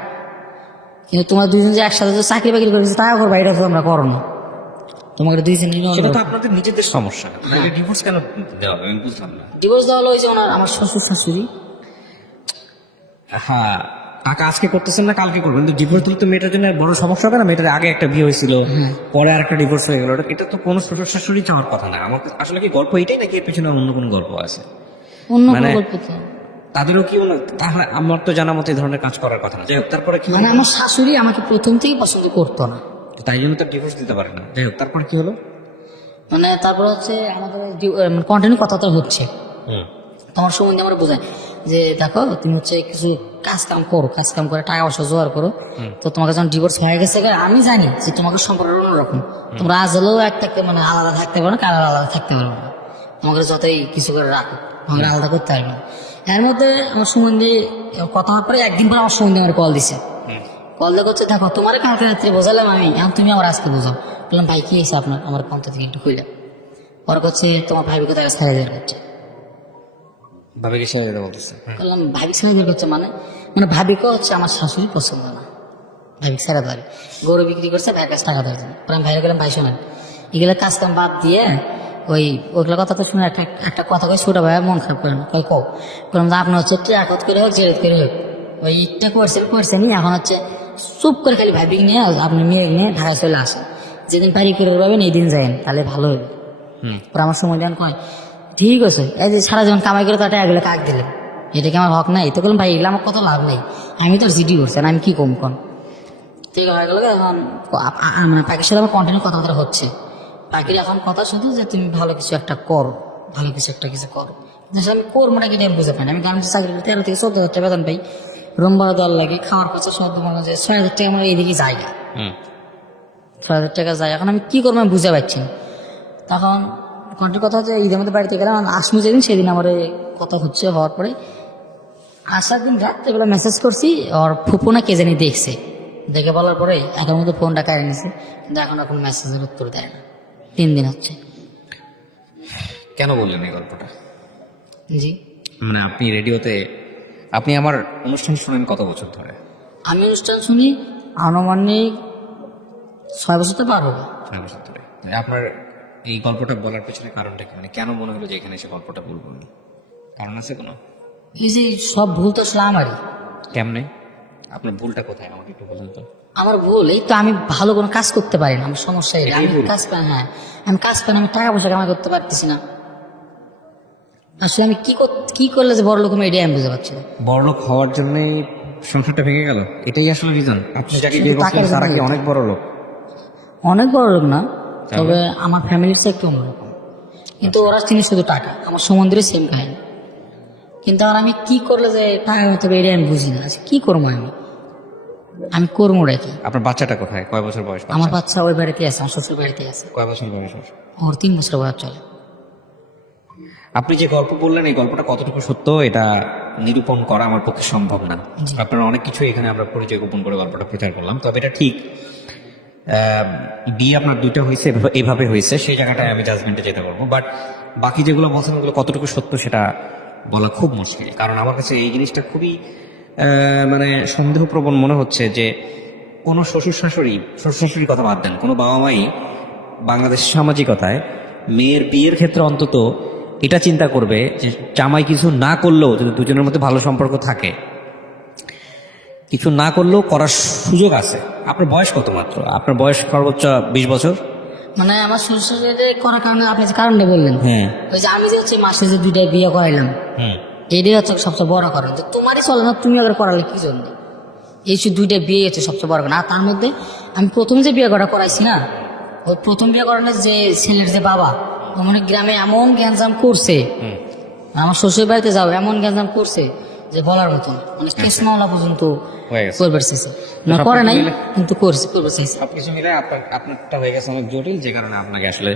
কিন্তু তোমার দুজন যে একসাথে যে চাকরি বাকরি করেছে টাকা করবো, এটা তো আমরা করো না, তোমাকে দুইজন সেটা তো আপনাদের নিজেদের সমস্যা, ডিভোর্স কেন দেওয়া হবে আমি বুঝলাম না। ডিভোর্স দেওয়া হলো ওই যে আমার শ্বশুর শাশুড়ি। হ্যাঁ, টাকা আজকে করতেছেন না কালকে করবেন, কিন্তু ডিভোর্স দিলে তো মেয়েটার জন্য বড় সমস্যা হবে না? মেয়েটার আগে একটা বিয়ে হয়েছিল, পরে আর একটা ডিভোর্স হয়ে গেল, এটা তো কোনো শ্বশুর শাশুড়ি চাওয়ার কথা না। আমার আসলে কি গল্প এটাই, নাকি এর পেছনে অন্য কোনো গল্প আছে? অন্য মানে গল্প তো তাদেরও কি তাহলে আমার তো জানা মতো এই ধরনের কাজ করার কথা না। যাই হোক, তারপরে কি মানে আমার শাশুড়ি আমাকে প্রথম থেকে পছন্দ করতো না, তাই জন্য তো ডিভোর্স দিতে পারে না। যাই হোক, তারপরে কি হলো? মানে তারপর হচ্ছে আমাদের কন্টিনিউ কথা তো হচ্ছে। তোমার সম্বন্ধে আমরা বোঝাই যে দেখো তুমি হচ্ছে কিছু কাজ কাম করো, কাজ কাম করে টাকা পয়সা জোগাড় করো, তো তোমাকে যখন ডিভোর্স হয়ে গেছে আমি জানি যে তোমাকে সম্পর্ক অন্যরকম, তোমরা আজ হলেও এক থাকতে মানে আলাদা থাকতে পারো না, কারো আলাদা থাকতে পারবে না, তোমাকে যতই কিছু করে রাখো আমাকে আলাদা করতে পারবে না। এর মধ্যে আমার সম্বন্ধে কথা হওয়ার পরে একদিন পরে আমার সম্বন্ধে আমার কল দিছে, কল দিয়ে করছে দেখো তোমার কালকে রাত্রে বোঝালাম আমি, এখন তুমি আমার আজকে বোঝাও। বললাম ভাই কি হয়েছে আপনার, আমার কন্ত থেকে একটু খুললাম। পরে করছে তোমার ভাই কোথায় ছাড়া দেওয়ার করছে, ভাবিকে ছেড়ে দিতে বলতেছে। বললাম ভাবি ছেড়ে দেওয়ার করছে মানে ভাবিকে হচ্ছে আমার শাশুড়ি পছন্দ না, ভাবি ছেড়ে দেওয়ার গরু বিক্রি করছে, ভাইয়ের কাছে টাকা দেওয়ার জন্য। পরে আমি ভাইয়ের গেলাম ভাই শোনেন এগুলো কাজ কাম বাদ দিয়ে ওইগুলো কথা তো শুনে একটা কথা কই ছোট ভাই মন খারাপ করেন কই কো বললাম যে আপনি হচ্ছে একত করে হোক জেরত করে হোক ওই ইটটা করছেনি, এখন হচ্ছে চুপ করে খালি ভাবি নিয়ে আপনি মেয়ে নিয়ে ঢাকায় চলে আসেন, যেদিন পারি করে পাবেন এই দিন যাইন, তাহলে ভালো হবে। পরে আমার সময় দেন কয় ঠিক আছে, এই যে সারা জীবন কামাই করে তাটা এগুলো কাক দিলেন, এটা কি আমার হক নাই? তো বললাম ভাই এগুলো আমার কত লাভ নেই, আমি তো জিডি করছি আমি কি কম কম। ঠিক হয়ে গেল, এখন মানে পাখির সাথে আমার কন্টিনিউ কথাবার্তা হচ্ছে। পাখির এখন কথা শুধু যে তুমি ভালো কিছু একটা করো, ভালো কিছু একটা কিছু করো, আমি করবো নাকি আমি বুঝে পাই না। আমি গার্মেন্টস চাকরি 13 থেকে 14 হাজার টাকা বেতন পাই, রুম ভাড়া দেওয়ার লাগে, খাওয়ার খরচা সব মনে হয় 6,000 টাকা আমার এইদিকে জায়গা, 6,000 টাকা যায়। এখন আমি কি করবো আমি বুঝতে পারছি না। তখন কন্টের কথা হচ্ছে ঈদের মধ্যে বাড়িতে গেলাম, আসমু যেদিন সেদিন আমার এই কথা হচ্ছে, হওয়ার পরে আসার দিন রাত্রেবেলা মেসেজ করছি, ওর ফুপু না কে জানি দেখছে, দেখে বলার পরে এখন মধ্যে ফোনটা কেড়ে নিছে, কিন্তু এখন এখন মেসেজের উত্তর দেয় না, 3 দিন হচ্ছে। কেন বললেন এই গল্পটা? জি, মানে আপনি রেডিওতে, আপনি আমার অনুষ্ঠান শুনেন কত বছর ধরে? আমি অনুষ্ঠান শুনি আনুমানিক 6 বছর তো পার হবে। 6 বছর ধরে। আপনার এই গল্পটা বলার পেছনে কারণটা কি? মানে কেন মনে হলো যে এখানে এসে গল্পটা বলবো? কারণ আছে কোনো? এই যে সব ভুল তো আসলে আমারই। কেমনে? আপনার ভুলটা কোথায় আমাকে একটু বলুন তো। আমার ভুল এই তো, আমি ভালো কোনো কাজ করতে পারি না, আমার সমস্যা এটা। আমি এটাই ভুল? কাজ পাই, হ্যাঁ আমি কাজ পাই না, আমি টাকা পয়সা কামাই করতে পারতেছি না। আসলে আমি কি করলে যে বড় লোক আমি এটাই আমি বুঝতে পারছি না। বড়লোক হওয়ার জন্যই সংসারটা ভেঙে গেল, এটাই আসলে রিজন? আপনি যাকে বিয়ে শুধু টাকার করছেন তারা কি জন্যই। অনেক বড় লোক? অনেক বড় লোক না, তবে আমার ফ্যামিলির চেয়ে একটু অন্যরকম, কিন্তু ওরা চিনি শুধু টাকা। আমার সমুদ্রে সেম কাহিনী, কিন্তু আর আমি কি করলে যে টাকা হতে হবে এটাই আমি বুঝি না। আচ্ছা কি করবো আমি করবো কি? আপনার বাচ্চাটা কোথায়? কয় বছর বয়স? আমার বাচ্চা ওই বাড়িতে আছে, আমার শ্বশুর বাড়িতে আছে। কয় বছর বয়স ওর? ওর 3 বছর বয়স চলে। আপনি যে গল্প বললেন এই গল্পটা কতটুকু সত্য এটা নিরূপণ করা আমার পক্ষে সম্ভব না। আপনার অনেক কিছু এখানে আমরা পরিচয় গোপন করে গল্পটা প্রচার করলাম, তবে এটা ঠিক বিয়ে আপনার 2টা হয়েছে, এভাবে হয়েছে, সেই জায়গাটায় আমি জাজমেন্টে যেতে পারবো। বাট বাকি যেগুলো বলছেন ওগুলো কতটুকু সত্য সেটা বলা খুব মুশকিল, কারণ আমার কাছে এই জিনিসটা খুবই মানে সন্দেহপ্রবণ মনে হচ্ছে যে কোনো শ্বশুর শাশুড়ির কথা বাদ দেন, কোনো বাবা মাই বাংলাদেশের সামাজিকতায় মেয়ের বিয়ের ক্ষেত্রে অন্তত এটা চিন্তা করবে যে জামাই কিছু না করলেও যদি দুজনের মধ্যে ভালো সম্পর্ক থাকে, কিছু না করলেও করার সুযোগ আছে। আপনার বয়স কত মাত্র? আপনার বয়স সর্বোচ্চ 20 বছর। মানে আমার শ্বশুর করার কারণে আপনি যে কারণটা বললেন, হ্যাঁ, ওই যে আমি যে হচ্ছে মাসে যে 2টা বিয়ে করাইলাম, এটাই হচ্ছে সবচেয়ে বড় কারণ। যে তোমারই চলে না, তুমি আবার করালে কি জন্য? এই 2টা বিয়ে হচ্ছে সবচেয়ে বড় কারণ। আর তার মধ্যে আমি প্রথম যে বিয়ে করাইছি না, ওই প্রথম বিয়ে করানোর যে ছেলের যে বাবা, ও মানে গ্রামে এমন গ্যাঞ্জাম করছে, আমার শ্বশুর বাড়িতে যাও এমন গ্যাঞ্জাম করছে যে বলার মতন, মানে কেস মামলা পর্যন্ত হয়ে গেছে। করবে চাইছে না, করে নাই কিন্তু করবে চাইছে। সবকিছু মিলে আপনারটা হয়ে গেছে অনেক জটিল, যে কারণে আপনাকে আসলে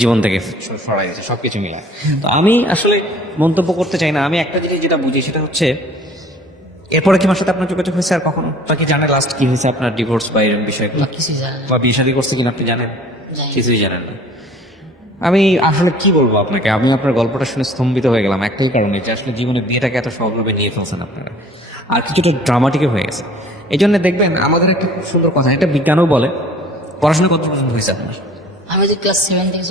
জীবন থেকে সরাই দিয়েছে সবকিছু মিলে। তো আমি আসলে মন্তব্য করতে চাই না, আমি একটা জিনিস যেটা বুঝি সেটা হচ্ছে এরপরে কি আমার সাথে আপনার যোগাযোগ হয়েছে আর কখনো? তা কি জানেন লাস্ট কি হয়েছে আপনার ডিভোর্স বা এরকম বিষয়গুলো? না, কিছুই জানে না। বা বিয়ে শাদী করছে কিনা আপনি জানেন? জানি না। কিছুই জানেন না। আমি আসলে কি বলবো আপনাকে, আমি আপনার গল্পটা শুনে স্তম্ভিত হয়ে গেলাম একটাই কারণে, যে আসলে জীবনে বিয়েটাকে এত সহজভাবে নিয়ে ফেলছেন আপনারা, আর কিছুটা ড্রামাটিকও হয়ে গেছে। এই জন্য দেখবেন আমাদের একটা খুব সুন্দর কথা, এটা বিজ্ঞানও বলে। পড়াশোনা কত পর্যন্ত হয়েছে আপনার? আমি যে ক্লাস 7 থেকে